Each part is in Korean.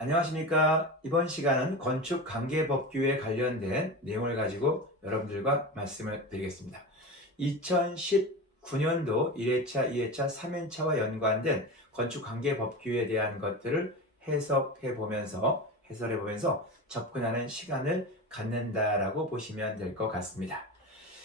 안녕하십니까. 이번 시간은 건축관계법규에 관련된 내용을 가지고 여러분들과 말씀을 드리겠습니다. 2019년도 1회차, 2회차, 3회차와 연관된 건축관계법규에 대한 것들을 해설해 보면서 접근하는 시간을 갖는다라고 보시면 될 것 같습니다.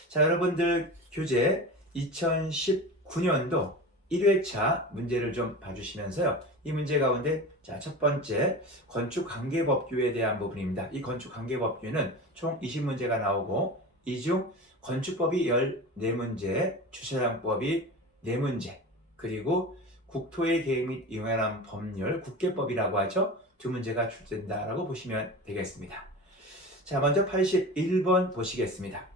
자, 여러분들 교재 2019년도 1회차 문제를 좀 봐주시면서요. 이 문제 가운데 첫 번째 건축관계법규에 대한 부분입니다. 이 건축관계법규는 총 20문제가 나오고 이 중 건축법이 14문제, 주차장법이 4문제, 그리고 국토의 계획 및 이용에 관한 법률, 국계법이라고 하죠. 2문제가 출제된다라고 보시면 되겠습니다. 자, 먼저 81번 보시겠습니다.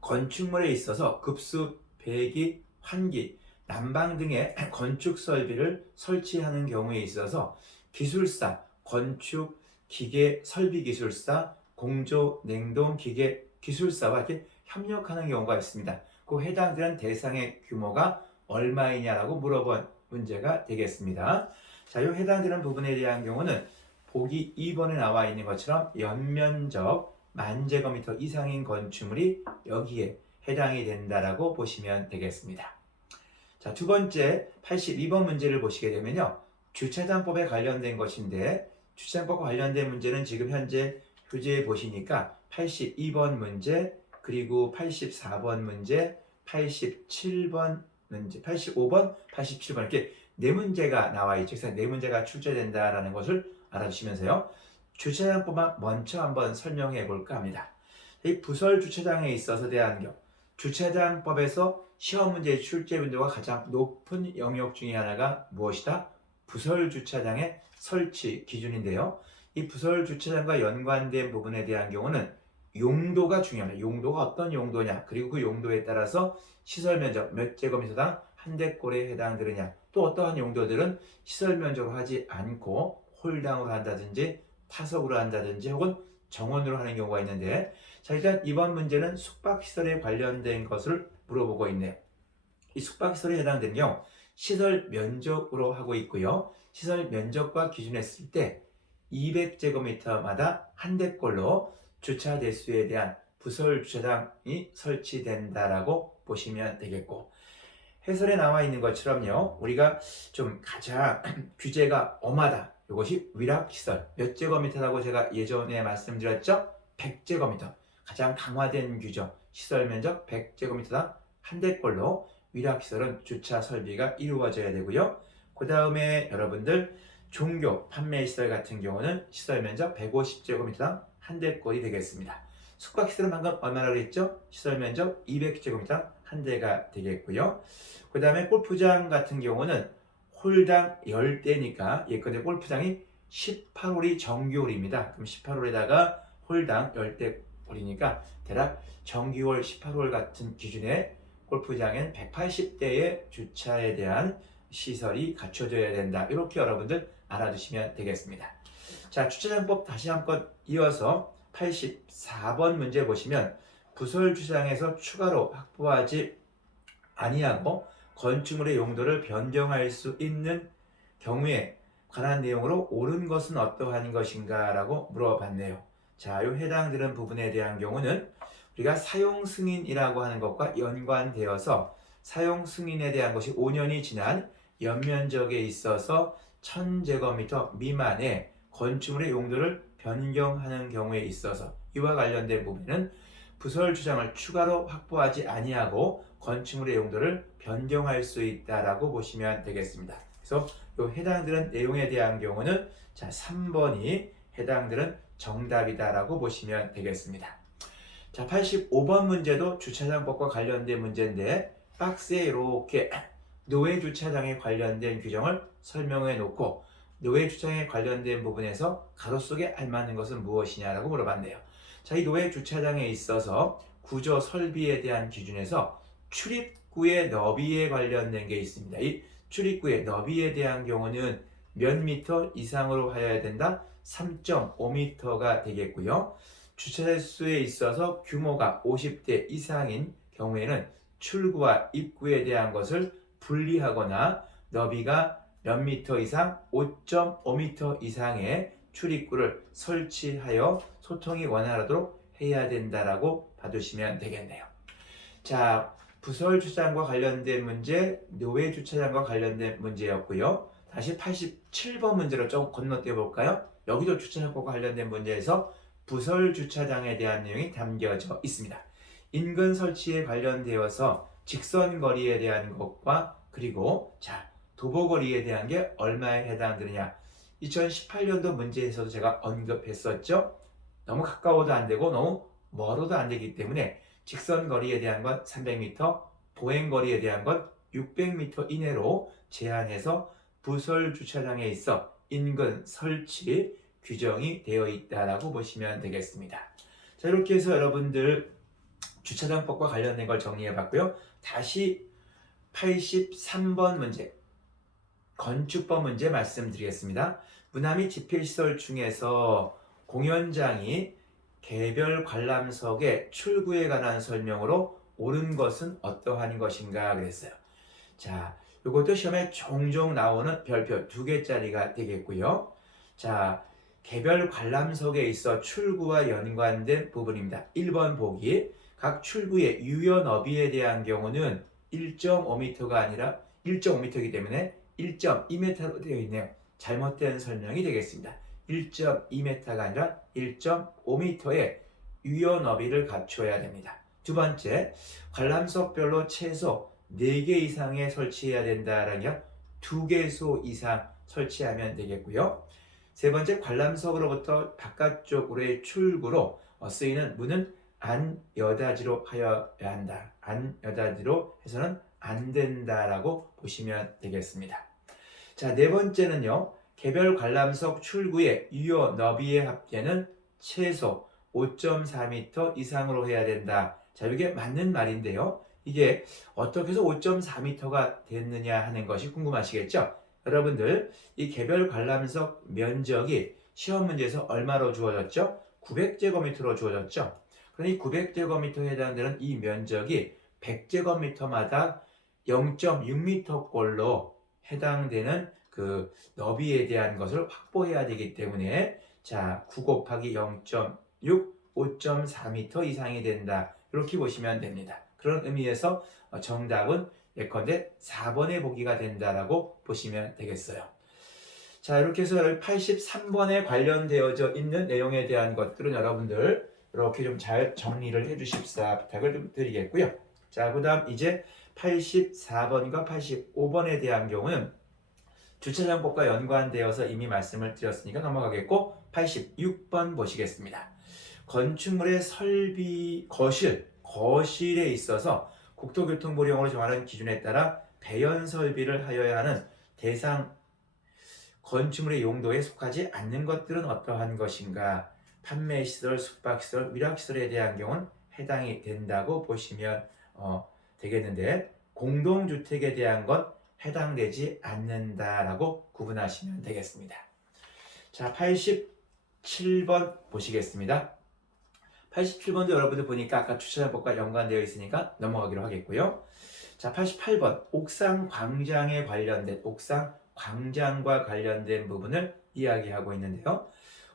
건축물에 있어서 급수, 배기, 환기, 난방 등의 건축 설비를 설치하는 경우에 있어서 기술사, 건축 기계 설비 기술사, 공조 냉동 기계 기술사와 이렇게 협력하는 경우가 있습니다. 그 해당되는 대상의 규모가 얼마이냐라고 물어본 문제가 되겠습니다. 자, 이 해당되는 부분에 대한 경우는 보기 2번에 나와 있는 것처럼 연면적 10,000제곱미터 이상인 건축물이 여기에 해당이 된다라고 보시면 되겠습니다. 자, 두 번째 82번 문제를 보시게 되면요. 주차장법에 관련된 것인데 주차장법과 관련된 문제는 지금 현재 교재에 보시니까 82번 문제, 그리고 84번 문제, 87번 문제, 85번, 87번 이렇게 네 문제가 나와 있죠. 그래서 네 문제가 출제된다라는 것을 알아주시면서요. 주차장법만 먼저 한번 설명해 볼까 합니다. 이 부설 주차장에 있어서 대한 경우 주차장법에서 시험 문제 출제 빈도가 가장 높은 영역 중에 하나가 무엇이다? 부설 주차장의 설치 기준인데요. 이 부설 주차장과 연관된 부분에 대한 경우는 용도가 중요합니다. 용도가 어떤 용도냐, 그리고 그 용도에 따라서 시설 면적 몇 제곱미터당 한 대꼴에 해당되느냐, 또 어떠한 용도들은 시설 면적으로 하지 않고 홀당으로 한다든지 타석으로 한다든지 혹은 정원으로 하는 경우가 있는데, 자, 일단 이번 문제는 숙박시설에 관련된 것을 물어보고 있네요. 이 숙박시설에 해당되는 경우 시설 면적으로 하고 있고요. 시설 면적과 기준했을 때 200제곱미터마다 한 대꼴로 주차 대수에 대한 부설 주차장이 설치된다라고 보시면 되겠고, 해설에 나와 있는 것처럼요. 우리가 좀 가장 규제가 엄하다. 이것이 위락시설. 몇 제곱미터라고 제가 예전에 말씀드렸죠? 100제곱미터. 가장 강화된 규정. 시설 면적 100제곱미터당 한 대꼴로 위락시설은 주차 설비가 이루어져야 되고요. 그 다음에 여러분들 종교 판매시설 같은 경우는 시설 면적 150제곱미터당 한 대꼴이 되겠습니다. 숙박시설은 방금 얼마나 그랬죠? 시설 면적 200제곱미터 한 대가 되겠고요. 그 다음에 골프장 같은 경우는 홀당 10대니까 예컨대 골프장이 18홀이 정규홀입니다. 그럼 18홀에다가 홀당 10대 홀이니까 대략 정규홀 18홀 같은 기준의 골프장엔 180대의 주차에 대한 시설이 갖춰져야 된다. 이렇게 여러분들 알아두시면 되겠습니다. 자, 주차장법 다시 한번 이어서 84번 문제 보시면 부설 주차장에서 추가로 확보하지 아니하고 건축물의 용도를 변경할 수 있는 경우에 관한 내용으로 옳은 것은 어떠한 것인가 라고 물어봤네요. 자, 이 해당되는 부분에 대한 경우는 우리가 사용 승인이라고 하는 것과 연관되어서 사용 승인에 대한 것이 5년이 지난 연면적에 있어서 1000제곱미터 미만의 건축물의 용도를 변경하는 경우에 있어서 이와 관련된 부분은 부설 주장을 추가로 확보하지 아니하고 건축물의 용도를 변경할 수 있다라고 보시면 되겠습니다. 그래서 이 해당되는 내용에 대한 경우는 3번이 해당되는 정답이다라고 보시면 되겠습니다. 자, 85번 문제도 주차장법과 관련된 문제인데 박스에 이렇게 노외 주차장에 관련된 규정을 설명해 놓고 노외 주차장에 관련된 부분에서 가로 속에 알맞는 것은 무엇이냐라고 물어봤네요. 자, 이 노외 주차장에 있어서 구조 설비에 대한 기준에서 출입구의 너비에 관련된 게 있습니다. 이 출입구의 너비에 대한 경우는 몇 미터 이상으로 하여야 된다? 3.5m가 되겠고요. 주차 수에 있어서 규모가 50대 이상인 경우에는 출구와 입구에 대한 것을 분리하거나 너비가 몇 미터 이상, 5.5m 이상의 출입구를 설치하여 소통이 원활하도록 해야 된다라고 봐두시면 되겠네요. 자, 부설 주차장과 관련된 문제, 노외 주차장과 관련된 문제였고요. 다시 87번 문제로 좀 건너뛰어 볼까요? 여기도 주차장과 관련된 문제에서 부설 주차장에 대한 내용이 담겨져 있습니다. 인근 설치에 관련되어서 직선 거리에 대한 것과 그리고 도보거리에 대한 게 얼마에 해당되느냐. 2018년도 문제에서도 제가 언급했었죠. 너무 가까워도 안 되고 너무 멀어도 안 되기 때문에 직선 거리에 대한 건 300m, 보행 거리에 대한 건 600m 이내로 제한해서 부설 주차장에 있어 인근 설치 규정이 되어 있다라고 보시면 되겠습니다. 자, 이렇게 해서 여러분들 주차장법과 관련된 걸 정리해 봤고요. 다시 83번 문제, 건축법 문제 말씀드리겠습니다. 문화 및 집회시설 중에서 공연장이 개별 관람석의 출구에 관한 설명으로 옳은 것은 어떠한 것인가 그랬어요. 자, 이것도 시험에 종종 나오는 별표 2개짜리가 되겠고요. 자, 개별 관람석에 있어 출구와 연관된 부분입니다. 1번 보기, 각 출구의 유효 너비에 대한 경우는 1.5m가 아니라 1.5m이기 때문에 1.2m로 되어 있네요. 잘못된 설명이 되겠습니다. 1.2m가 아니라 1.5m의 유효 너비를 갖춰야 됩니다. 두 번째, 관람석별로 최소 4개 이상에 설치해야 된다라는 게 2개소 이상 설치하면 되겠고요. 세 번째, 관람석으로부터 바깥쪽으로의 출구로 쓰이는 문은 안여닫이로 하여야 한다. 안여닫이로 해서는 안 된다라고 보시면 되겠습니다. 자, 네 번째는요. 개별 관람석 출구의 유효 너비의 합계는 최소 5.4m 이상으로 해야 된다. 자, 이게 맞는 말인데요. 이게 어떻게 해서 5.4m가 됐느냐 하는 것이 궁금하시겠죠? 여러분들, 이 개별 관람석 면적이 시험 문제에서 얼마로 주어졌죠? 900제곱미터로 주어졌죠? 그러니 900제곱미터에 해당되는 이 면적이 100제곱미터마다 0.6m꼴로 해당되는 그 너비에 대한 것을 확보해야 되기 때문에 자, 9 곱하기 0.6, 5.4m 이상이 된다. 이렇게 보시면 됩니다. 그런 의미에서 정답은 예컨대 4번의 보기가 된다라고 보시면 되겠어요. 자, 이렇게 해서 83번에 관련되어져 있는 내용에 대한 것들은 여러분들 이렇게 좀 잘 정리를 해주십사 부탁을 좀 드리겠고요. 자, 그 다음 이제 84번과 85번에 대한 경우는 주차장법과 연관되어서 이미 말씀을 드렸으니까 넘어가겠고 86번 보시겠습니다. 건축물의 설비, 거실에 있어서 국토교통부령으로 정하는 기준에 따라 배연 설비를 하여야 하는 대상 건축물의 용도에 속하지 않는 것들은 어떠한 것인가? 판매시설, 숙박시설, 위락시설에 대한 경우는 해당이 된다고 보시면 되겠는데 공동주택에 대한 건 해당되지 않는다라고 구분하시면 되겠습니다. 자, 87번 보시겠습니다. 87번도 여러분들 보니까 아까 주차장법과 연관되어 있으니까 넘어가기로 하겠고요. 자, 88번 옥상 광장에 관련된 옥상 광장과 관련된 부분을 이야기하고 있는데요.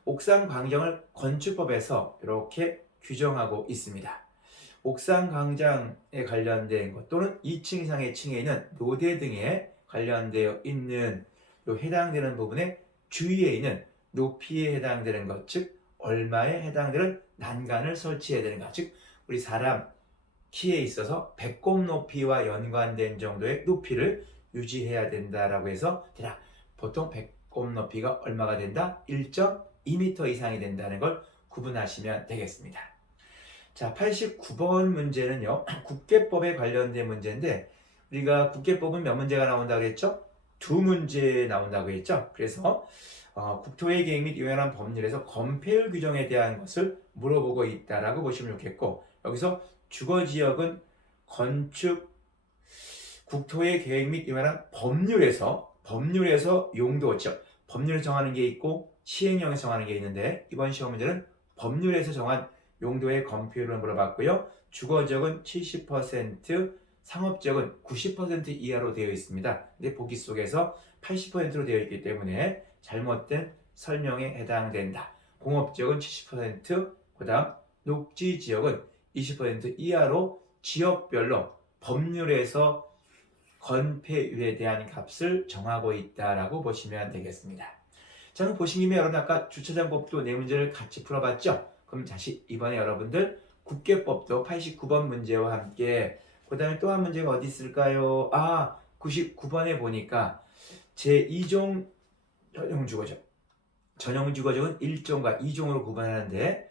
옥상 광장을 건축법에서 이렇게 규정하고 있습니다. 옥상 광장에 관련된 것 또는 2층 이상의 층에 있는 노대 등에 관련되어 있는 해당되는 부분의 주위에 있는 높이에 해당되는 것, 즉 얼마에 해당되는 난간을 설치해야 되는가, 즉 우리 사람 키에 있어서 배꼽 높이와 연관된 정도의 높이를 유지해야 된다라고 해서 보통 배꼽 높이가 얼마가 된다? 1.2m 이상이 된다는 걸 구분하시면 되겠습니다. 자, 89번 문제는요. 국계법에 관련된 문제인데 우리가 국계법은 몇 문제가 나온다고 그랬죠? 2문제 나온다고 했죠? 그래서 국토의 계획 및 유연한 법률에서 건폐율 규정에 대한 것을 물어보고 있다라고 보시면 좋겠고 여기서 주거지역은 국토의 계획 및 유연한 법률에서 용도죠. 법률을 정하는 게 있고 시행령에서 정하는 게 있는데 이번 시험 문제는 법률에서 정한 용도의 건폐율을 물어봤고요. 주거지역은 70%, 상업지역은 90% 이하로 되어 있습니다. 근데 보기 속에서 80%로 되어 있기 때문에 잘못된 설명에 해당된다. 공업지역은 70%, 그 다음 녹지지역은 20% 이하로 지역별로 법률에서 건폐율에 대한 값을 정하고 있다라고 보시면 되겠습니다. 자, 그럼 보신 김에 여러분 아까 주차장법도 네 문제를 같이 풀어봤죠? 그럼 다시 이번에 여러분들 국계법도 89번 문제와 함께 그 다음에 또 한 문제가 어디 있을까요? 99번에 보니까 제2종 전용주거죠. 전용주거지역은 1종과 2종으로 구분하는데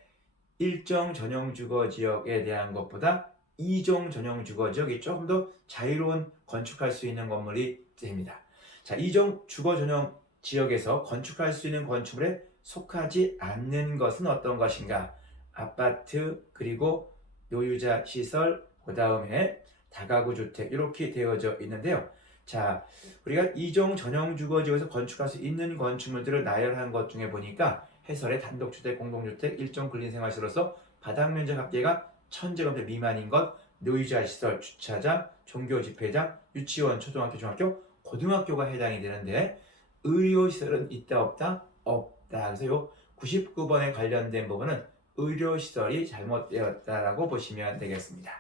1종 전용주거지역에 대한 것보다 2종 전용주거지역이 조금 더 자유로운 건축할 수 있는 건물이 됩니다. 자, 2종 주거 전용 지역에서 건축할 수 있는 건축물에 속하지 않는 것은 어떤 것인가? 아파트, 그리고 노유자 시설, 그 다음에 다가구 주택 이렇게 되어져 있는데요. 자, 우리가 2종 전용 주거지역에서 건축할 수 있는 건축물들을 나열한 것 중에 보니까 해설에 단독주택, 공동주택, 일종 근린생활시설로서 바닥면적 합계가 1000제곱미터 미만인 것, 노유자 시설, 주차장, 종교 집회장, 유치원, 초등학교, 중학교, 고등학교가 해당이 되는데 의료시설은 있다 없다? 없다. 그래서 요 99번에 관련된 부분은 의료시설이 잘못되었다라고 보시면 되겠습니다.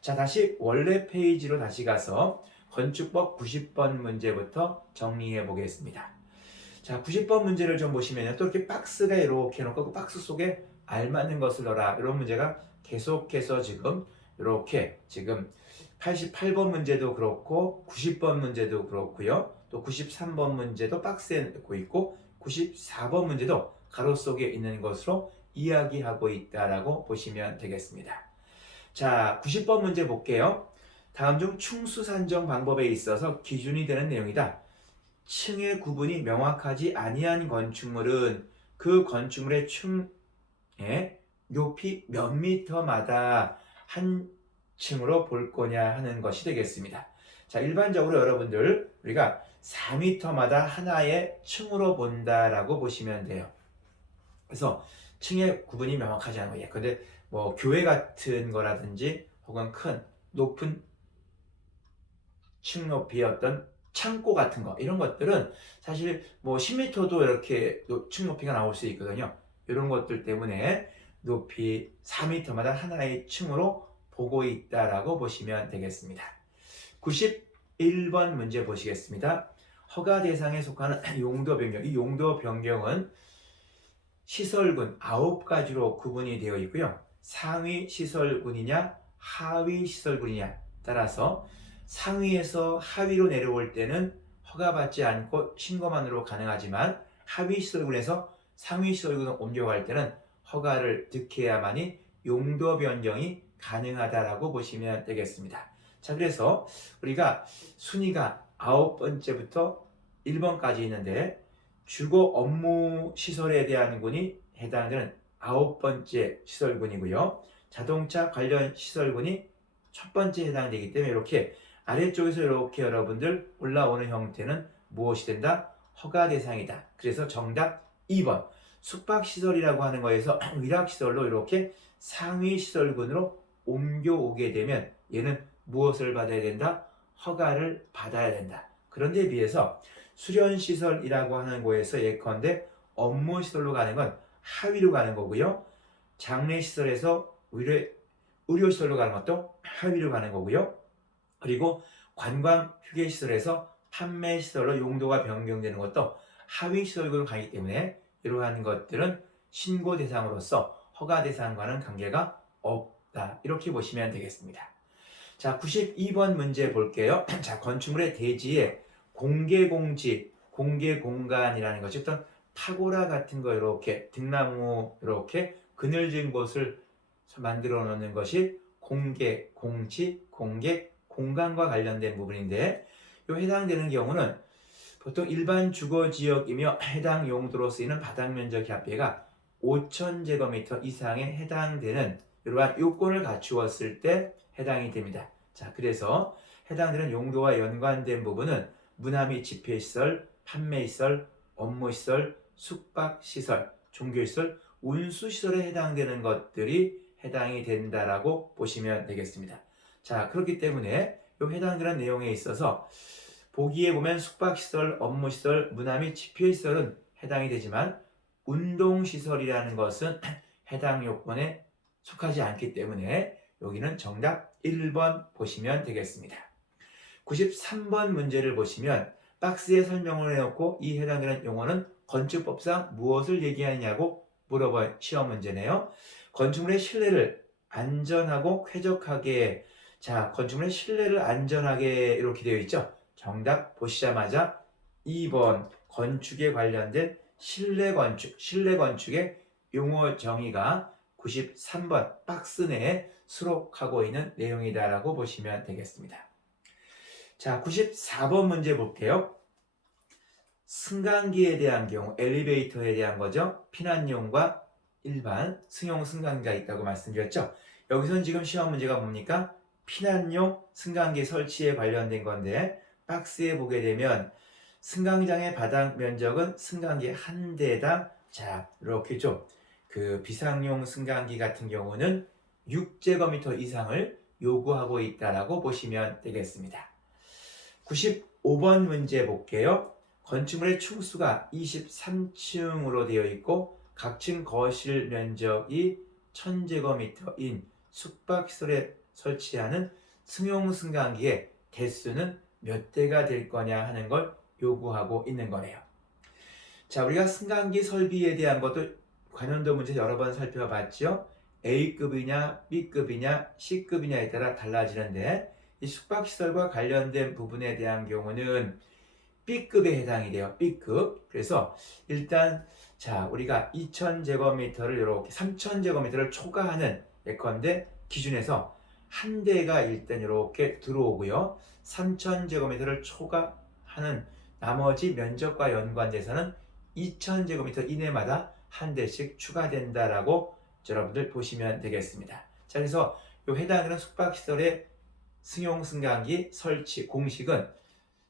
자, 다시 원래 페이지로 다시 가서 건축법 90번 문제부터 정리해 보겠습니다. 자, 90번 문제를 좀 보시면 또 이렇게 박스가 이렇게 해놓고 그 박스 속에 알맞는 것을 넣어라 이런 문제가 계속해서 지금 이렇게 지금 88번 문제도 그렇고 90번 문제도 그렇고요. 또 93번 문제도 박스에 넣고 있고 94번 문제도 가로 속에 있는 것으로 이야기하고 있다라고 보시면 되겠습니다. 자, 90번 문제 볼게요. 다음 중 충수 산정 방법에 있어서 기준이 되는 내용이다. 층의 구분이 명확하지 아니한 건축물은 그 건축물의 층의 높이 몇 미터마다 한 층으로 볼 거냐 하는 것이 되겠습니다. 자, 일반적으로 여러분들 우리가 4m마다 하나의 층으로 본다라고 보시면 돼요. 그래서 층의 구분이 명확하지 않은 거예요. 근데 뭐 교회 같은 거라든지 혹은 큰 높은 층 높이의 어떤 창고 같은 거 이런 것들은 사실 뭐 10m도 이렇게 층 높이가 나올 수 있거든요. 이런 것들 때문에 높이 4m마다 하나의 층으로 보고 있다라고 보시면 되겠습니다. 91번 문제 보시겠습니다. 허가 대상에 속하는 용도 변경. 이 용도 변경은 시설군 9가지로 구분이 되어 있고요. 상위 시설군이냐 하위 시설군이냐 따라서 상위에서 하위로 내려올 때는 허가받지 않고 신고만으로 가능하지만 하위 시설군에서 상위 시설군으로 옮겨갈 때는 허가를 득해야만이 용도 변경이 가능하다라고 보시면 되겠습니다. 자, 그래서 우리가 순위가 9번째부터 1번까지 있는데 주거 업무 시설에 대한 군이 해당되는 9번째 시설군이고요. 자동차 관련 시설군이 첫 번째 해당되기 때문에 이렇게 아래쪽에서 이렇게 여러분들 올라오는 형태는 무엇이 된다? 허가 대상이다. 그래서 정답 2번. 숙박시설이라고 하는 거에서 위락시설로 이렇게 상위시설군으로 옮겨오게 되면 얘는 무엇을 받아야 된다? 허가를 받아야 된다. 그런데 비해서 수련시설이라고 하는 곳에서 예컨대 업무시설로 가는 건 하위로 가는 거고요. 장례시설에서 의료시설로 가는 것도 하위로 가는 거고요. 그리고 관광휴게시설에서 판매시설로 용도가 변경되는 것도 하위시설로 가기 때문에 이러한 것들은 신고 대상으로서 허가 대상과는 관계가 없다. 이렇게 보시면 되겠습니다. 자, 92번 문제 볼게요. 자, 건축물의 대지에 공개공지, 공개공간이라는 것이 어떤 파고라 같은 거 이렇게 등나무 이렇게 그늘진 곳을 만들어 놓는 것이 공개, 공지, 공개, 공간과 관련된 부분인데 이 해당되는 경우는 보통 일반 주거지역이며 해당 용도로 쓰이는 바닥면적 합계가 5,000제곱미터 이상에 해당되는 이러한 요건을 갖추었을 때 해당이 됩니다. 자, 그래서 해당되는 용도와 연관된 부분은 문화 및 집회시설, 판매시설, 업무시설, 숙박시설, 종교시설, 운수시설에 해당되는 것들이 해당이 된다라고 보시면 되겠습니다. 자, 그렇기 때문에 이 해당되는 내용에 있어서 보기에 보면 숙박시설, 업무시설, 문화 및 집회시설은 해당이 되지만 운동시설이라는 것은 해당 요건에 속하지 않기 때문에 여기는 정답 1번 보시면 되겠습니다. 93번 문제를 보시면 박스에 설명을 해놓고 이 해당되는 용어는 건축법상 무엇을 얘기하느냐고 물어본 시험 문제네요. 건축물의 실내를 안전하고 쾌적하게, 자, 건축물의 실내를 안전하게 이렇게 되어 있죠. 정답 보시자마자 2번 건축에 관련된 실내 건축의 용어 정의가 93번 박스 내에 수록하고 있는 내용이다라고 보시면 되겠습니다. 자, 94번 문제 볼게요. 승강기에 대한 경우, 엘리베이터에 대한 거죠. 피난용과 일반 승용 승강기가 있다고 말씀드렸죠. 여기서는 지금 시험 문제가 뭡니까? 피난용 승강기 설치에 관련된 건데 박스에 보게 되면 승강장의 바닥 면적은 승강기 한 대당, 자, 이렇게 좀 그 비상용 승강기 같은 경우는 6제곱미터 이상을 요구하고 있다라고 보시면 되겠습니다. 95번 문제 볼게요. 건축물의 층수가 23층으로 되어 있고 각층 거실 면적이 1000제곱미터인 숙박시설에 설치하는 승용 승강기의 대수는 몇 대가 될 거냐 하는 걸 요구하고 있는 거네요. 자, 우리가 승강기 설비에 대한 것도 관련도 문제 여러 번 살펴봤죠. A급이냐 B급이냐 C급이냐에 따라 달라지는데 이 숙박시설과 관련된 부분에 대한 경우는 B급에 해당이 돼요. B급. 그래서 일단 자, 우리가 2000제곱미터를 이렇게 3000제곱미터를 초과하는 예컨대 기준에서 한 대가 일단 이렇게 들어오고요. 3000제곱미터를 초과하는 나머지 면적과 연관돼서는 2000제곱미터 이내마다 한 대씩 추가된다라고 여러분들 보시면 되겠습니다. 자, 그래서 이 해당하는 숙박시설의 승용 승강기 설치 공식은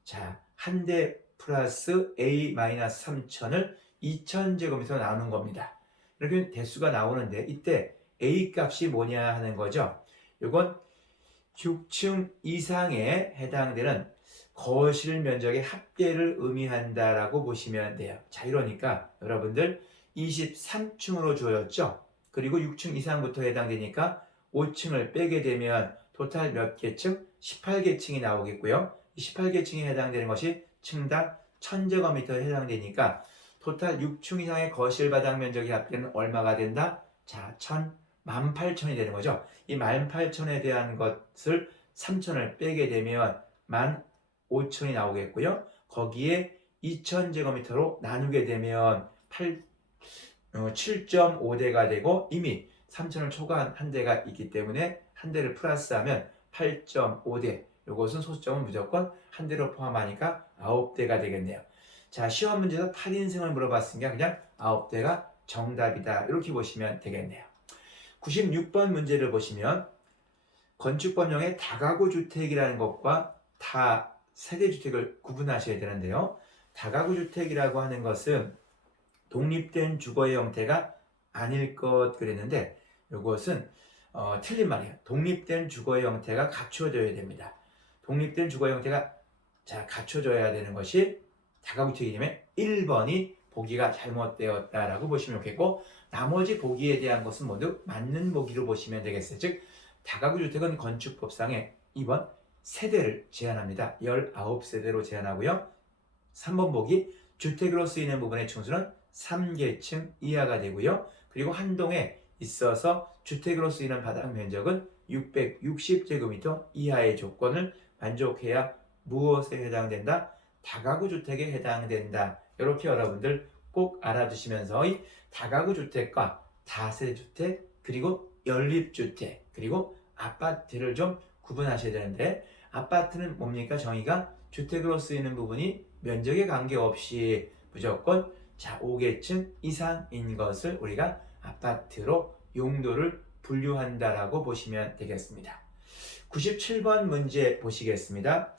자, 한 대 플러스 A-3000을 2000제곱미터로 나누는 겁니다. 이렇게 대수가 나오는데 이때 A 값이 뭐냐 하는 거죠. 이건 6층 이상에 해당되는 거실 면적의 합계를 의미한다라고 보시면 돼요. 자, 이러니까 여러분들 23층으로 주어졌죠. 그리고 6층 이상부터 해당되니까 5층을 빼게 되면 토탈 몇 개층? 18개층이 나오겠고요. 이 18개층에 해당되는 것이 층당 1000제곱미터에 해당되니까 토탈 6층 이상의 거실 바닥 면적의 합계는 얼마가 된다? 자, 18,000이 되는 거죠. 이 18,000에 대한 것을 3,000을 빼게 되면 15,000이 나오겠고요. 거기에 2000제곱미터로 나누게 되면 7.5대가 되고 이미 3,000을 초과한 한 대가 있기 때문에 한 대를 플러스하면 8.5대. 이것은 소수점은 무조건 한 대로 포함하니까 9대가 되겠네요. 자, 시험 문제에서 8인승을 물어봤으니까 그냥 9대가 정답이다. 이렇게 보시면 되겠네요. 96번 문제를 보시면 건축법령의 다가구 주택이라는 것과 다세대주택을 구분하셔야 되는데요. 다가구 주택이라고 하는 것은 독립된 주거의 형태가 아닐 것 그랬는데 이것은 틀린 말이에요. 독립된 주거의 형태가 갖춰져야 됩니다. 독립된 주거의 형태가 갖춰져야 되는 것이 다가구주택이기 때문에 1번이 보기가 잘못되었다라고 보시면 좋겠고 나머지 보기에 대한 것은 모두 맞는 보기로 보시면 되겠어요. 즉 다가구주택은 건축법상의 2번 세대를 제한합니다. 19세대로 제한하고요. 3번 보기 주택으로 쓰이는 부분의 층수는 3계층 이하가 되고요. 그리고 한 동에 있어서 주택으로 쓰이는 바닥 면적은 660제곱미터 이하의 조건을 만족해야 무엇에 해당된다? 다가구 주택에 해당된다. 이렇게 여러분들 꼭 알아두시면서 이 다가구 주택과 다세대 주택 그리고 연립주택 그리고 아파트를 좀 구분하셔야 되는데 아파트는 뭡니까? 정의가 주택으로 쓰이는 부분이 면적에 관계없이 무조건 5계층 이상인 것을 우리가 아파트로 용도를 분류한다라고 보시면 되겠습니다. 97번 문제 보시겠습니다.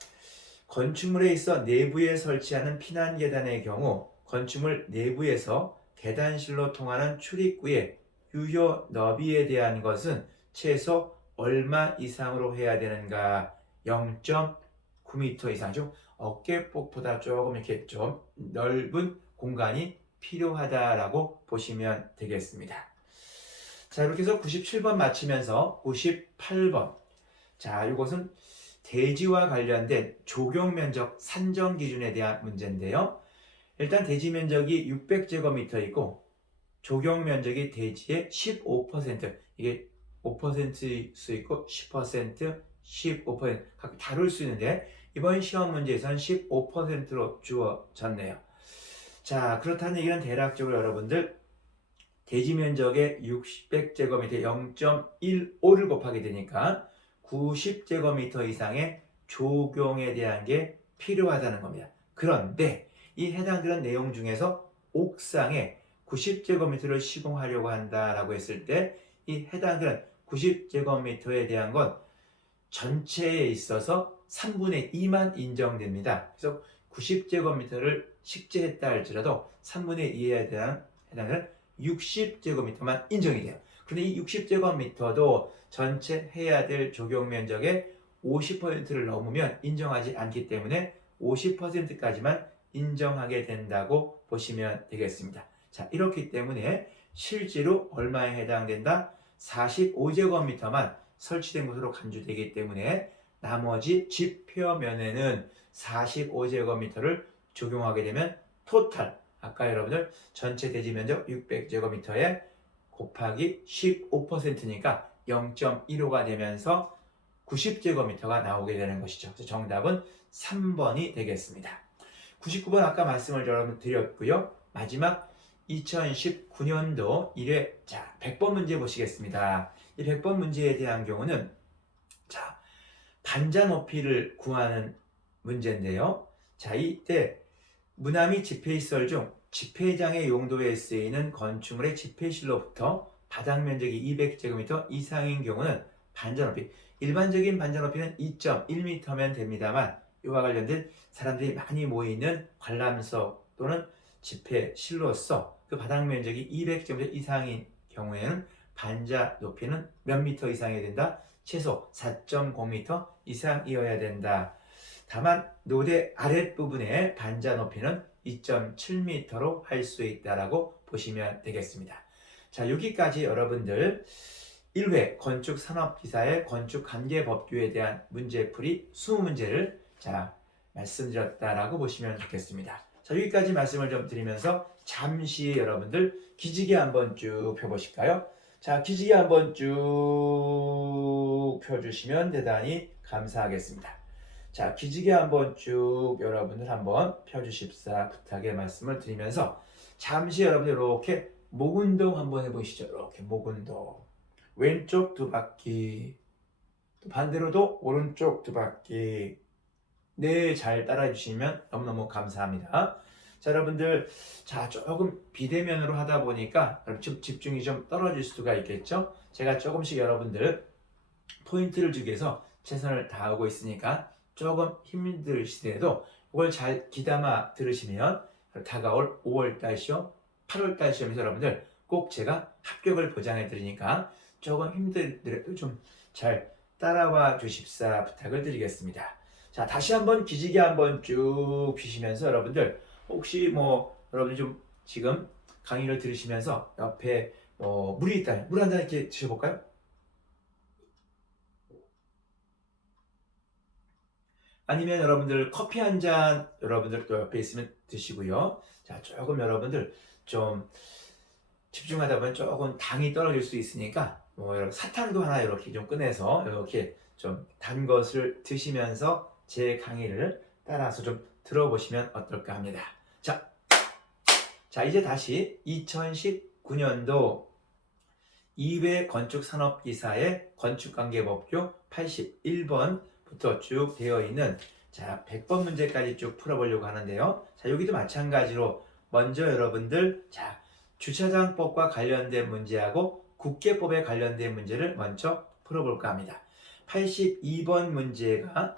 건축물에 있어 내부에 설치하는 피난 계단의 경우 건축물 내부에서 계단실로 통하는 출입구의 유효 너비에 대한 것은 최소 얼마 이상으로 해야 되는가? 0.9m 이상, 좀 어깨폭보다 조금 이렇게 좀 넓은 공간이 필요하다라고 보시면 되겠습니다. 자, 이렇게 해서 97번 마치면서 98번. 자, 이것은 대지와 관련된 조경 면적 산정 기준에 대한 문제인데요. 일단 대지 면적이 600제곱미터이고 조경 면적이 대지의 15%, 이게 5%일 수 있고 10%, 15% 각 다를 수 있는데 이번 시험 문제에서는 15%로 주어졌네요. 자, 그렇다는 얘기는 대략적으로 여러분들 대지 면적의 600제곱미터 0.15를 곱하게 되니까 90제곱미터 이상의 조경에 대한 게 필요하다는 겁니다. 그런데 이 해당되는 내용 중에서 옥상에 90제곱미터를 시공하려고 한다라고 했을 때 이 해당되는 90제곱미터에 대한 건 전체에 있어서 3분의 2만 인정됩니다. 그래서 90제곱미터를 식재했다 할지라도 3분의 2에 대한 해당되는 60제곱미터만 인정이 돼요. 그런데 이 60제곱미터도 전체 해야 될 조경 면적의 50%를 넘으면 인정하지 않기 때문에 50%까지만 인정하게 된다고 보시면 되겠습니다. 자, 이렇기 때문에 실제로 얼마에 해당된다? 45제곱미터만 설치된 것으로 간주되기 때문에 나머지 집 표면에는 45제곱미터를 적용하게 되면 토탈, 아까 여러분들 전체 대지 면적 600제곱미터에 곱하기 15%니까 0.15가 되면서 90제곱미터가 나오게 되는 것이죠. 그래서 정답은 3번이 되겠습니다. 99번 아까 말씀을 여러분 드렸고요. 마지막 2019년도 1회 자 100번 문제 보시겠습니다. 이 100번 문제에 대한 경우는 자 반자 높이를 구하는 문제인데요. 자, 이때 무나미 집회시설 중 집회장의 용도에 쓰이는 건축물의 집회실로부터 바닥 면적이 200제곱미터 이상인 경우는 반자 높이, 일반적인 반자 높이는 2.1m면 됩니다만 이와 관련된 사람들이 많이 모이는 관람석 또는 집회실로서 그 바닥 면적이 200제곱미터 이상인 경우에는 반자 높이는 몇 미터 이상이 된다? 최소 4.0m 이상이어야 된다. 다만 노대 아랫부분의 반자 높이는 2.7m로 할 수 있다라고 보시면 되겠습니다. 자, 여기까지 여러분들 1회 건축산업기사의 건축관계법규에 대한 문제풀이 20문제를 자 말씀드렸다라고 보시면 좋겠습니다. 자, 여기까지 말씀을 좀 드리면서 잠시 여러분들 기지개 한번 쭉 펴보실까요? 자, 기지개 한번 쭉 펴주시면 대단히 감사하겠습니다. 자, 기지개 한번 쭉 여러분들 한번 펴주십사 부탁의 말씀을 드리면서 잠시 여러분들 이렇게 목 운동 한번 해보시죠. 이렇게 목 운동. 왼쪽 두 바퀴, 또 반대로도 오른쪽 두 바퀴. 네, 잘 따라해 주시면 너무너무 감사합니다. 자, 여러분들, 자, 조금 비대면으로 하다 보니까 집중이 좀 떨어질 수가 있겠죠? 제가 조금씩 여러분들 포인트를 주기 위해서 최선을 다하고 있으니까 조금 힘들시더라도 이걸 잘 귀담아 들으시면 다가올 5월달 시험, 8월달 시험에서 여러분들 꼭 제가 합격을 보장해 드리니까 조금 힘들더라도 좀 잘 따라와 주십사 부탁을 드리겠습니다. 자, 다시 한번 기지개 한번 쭉 피시면서 여러분들 혹시 여러분들 좀 지금 강의를 들으시면서 옆에 물이 있다, 물 한 잔 이렇게 드셔볼까요? 아니면 여러분들 커피 한 잔 여러분들 또 옆에 있으면 드시고요. 자, 조금 여러분들 좀 집중하다 보면 조금 당이 떨어질 수 있으니까 여러분 사탕도 하나 이렇게 좀 꺼내서 이렇게 좀 단 것을 드시면서 제 강의를 따라서 좀 들어보시면 어떨까 합니다. 자, 이제 다시 2019년도 2회 건축산업기사의 건축관계법규 81번부터 쭉 되어 있는 자 100번 문제까지 쭉 풀어보려고 하는데요. 자, 여기도 마찬가지로 먼저 여러분들 자 주차장법과 관련된 문제하고 국계법에 관련된 문제를 먼저 풀어볼까 합니다. 82번 문제가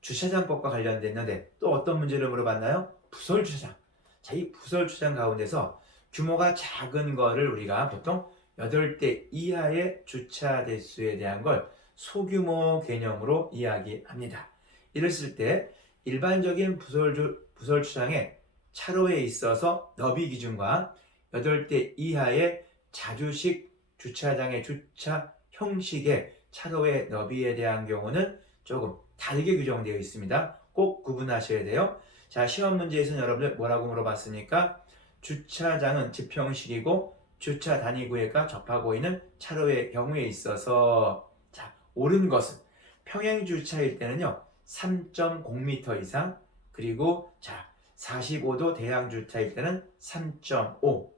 주차장법과 관련됐는데 또 어떤 문제를 물어봤나요? 부설주차장. 자, 이 부설주차장 가운데서 규모가 작은 거를 우리가 보통 8대 이하의 주차 대수에 대한 걸 소규모 개념으로 이야기합니다. 이랬을 때 일반적인 부설주차장에 차로에 있어서 너비 기준과 8대 이하의 자주식 주차장의 주차 형식의 차로의 너비에 대한 경우는 조금 다르게 규정되어 있습니다. 꼭 구분하셔야 돼요. 자, 시험 문제에서는 여러분들 뭐라고 물어봤습니까? 주차장은 집형식이고 주차 단위구역과 접하고 있는 차로의 경우에 있어서 자, 옳은 것은 평행 주차일 때는요 3.0m 이상, 그리고 자 45도 대항 주차일 때는 3.5,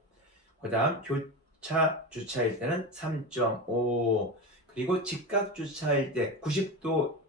그 다음 교차 주차일 때는 3.5, 그리고 직각 주차일 때 90도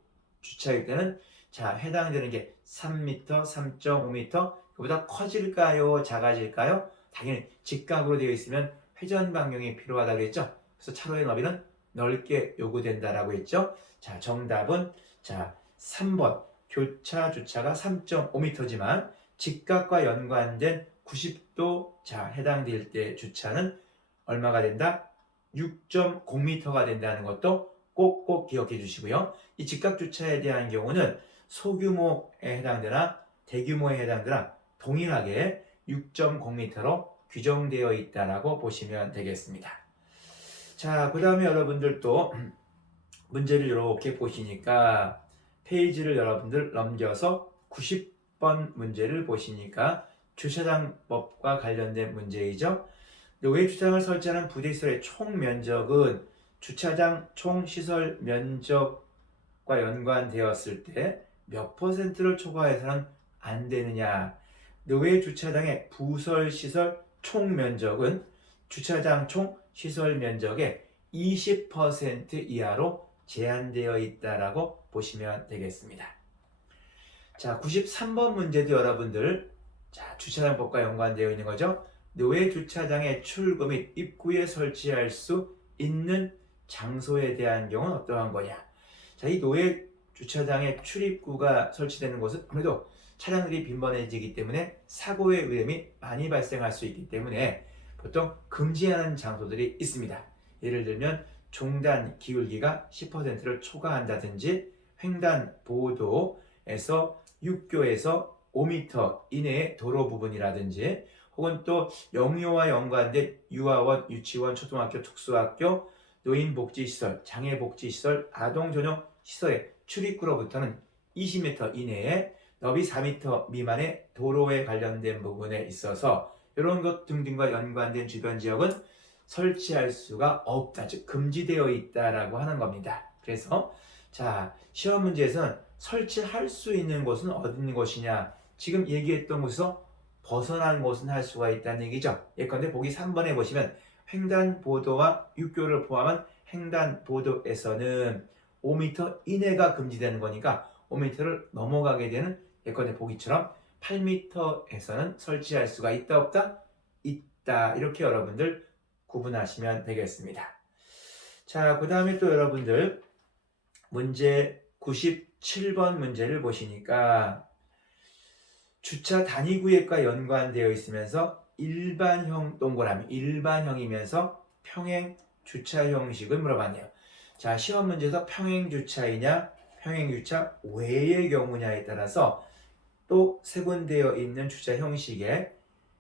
주차일 때는 자 해당되는 게 3m, 3.5m, 그보다 커질까요? 작아질까요? 당연히 직각으로 되어 있으면 회전 방향이 필요하다고 했죠. 그래서 차로의 너비는 넓게 요구된다라고 했죠. 자, 정답은 자 3번 교차 주차가 3.5m지만 직각과 연관된 90도 자 해당될 때 주차는 얼마가 된다? 6.0m가 된다는 것도 꼭꼭 기억해 주시고요. 이 직각 주차에 대한 경우는 소규모에 해당되나 대규모에 해당되나 동일하게 6.0m로 규정되어 있다라고 보시면 되겠습니다. 자, 그 다음에 여러분들 또 문제를 이렇게 보시니까 페이지를 여러분들 넘겨서 90번 문제를 보시니까 주차장법과 관련된 문제이죠. 외 주차장을 설치하는 부대시설의 총 면적은 주차장 총 시설 면적과 연관되었을 때 몇 퍼센트를 초과해서는 안 되느냐. 외 주차장의 부설 시설 총 면적은 주차장 총 시설 면적의 20% 이하로 제한되어 있다라고 보시면 되겠습니다. 자, 93번 문제도 여러분들 자 주차장법과 연관되어 있는 거죠. 노외 주차장의 출구 및 입구에 설치할 수 있는 장소에 대한 경우는 어떠한 거냐. 자, 이 노외 주차장의 출입구가 설치되는 곳은 아무래도 차량들이 빈번해지기 때문에 사고의 위험이 많이 발생할 수 있기 때문에 보통 금지하는 장소들이 있습니다. 예를 들면 종단 기울기가 10%를 초과한다든지 횡단보도에서 육교에서 5m 이내의 도로 부분이라든지 혹은 또 영유아와 연관된 유아원, 유치원, 초등학교, 특수학교, 노인복지시설, 장애복지시설, 아동전용 시설의 출입구로부터는 20m 이내에 너비 4m 미만의 도로에 관련된 부분에 있어서 이런 것 등등과 연관된 주변 지역은 설치할 수가 없다, 즉 금지되어 있다라고 하는 겁니다. 그래서 자 시험 문제에서는 설치할 수 있는 곳은 어디 있는 곳이냐, 지금 얘기했던 곳에서 벗어난 곳은 할 수가 있다는 얘기죠. 예컨대 보기 3번에 보시면 횡단보도와 육교를 포함한 횡단보도에서는 5m 이내가 금지되는 거니까 5m를 넘어가게 되는 예컨대 보기처럼 8m에서는 설치할 수가 있다 없다? 있다. 이렇게 여러분들 구분하시면 되겠습니다. 자, 그 다음에 또 여러분들 문제 97번 문제를 보시니까 주차 단위구역과 연관되어 있으면서 일반형 동그라미, 일반형이면서 평행 주차 형식을 물어봤네요. 자, 시험 문제에서 평행 주차이냐 평행 주차 외의 경우냐에 따라서 또 세분되어 있는 주차 형식에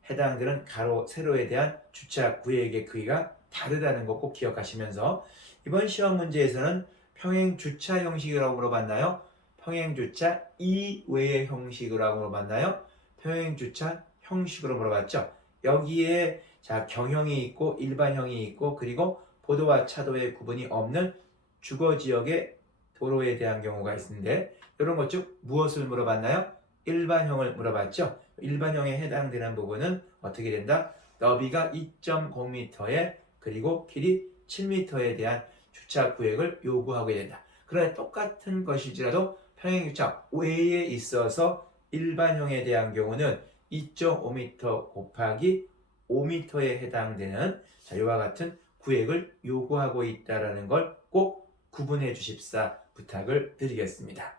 해당되는 가로, 세로에 대한 주차 구역의 크기가 다르다는 거 꼭 기억하시면서 이번 시험 문제에서는 평행 주차 형식이라고 물어봤나요? 평행 주차 이외의 형식이라고 물어봤나요? 평행 주차 형식으로 물어봤죠. 여기에 자 경형이 있고 일반형이 있고 그리고 보도와 차도의 구분이 없는 주거 지역의 도로에 대한 경우가 있는데 이런 것 중 무엇을 물어봤나요? 일반형을 물어봤죠. 일반형에 해당되는 부분은 어떻게 된다? 너비가 2.0m에 그리고 길이 7m에 대한 주차 구역을 요구하게 된다. 그러나 똑같은 것일지라도 평행주차 외에 있어서 일반형에 대한 경우는 2.5m 곱하기 5m에 해당되는 자, 이와 같은 구역을 요구하고 있다는 걸 꼭 구분해 주십사 부탁을 드리겠습니다.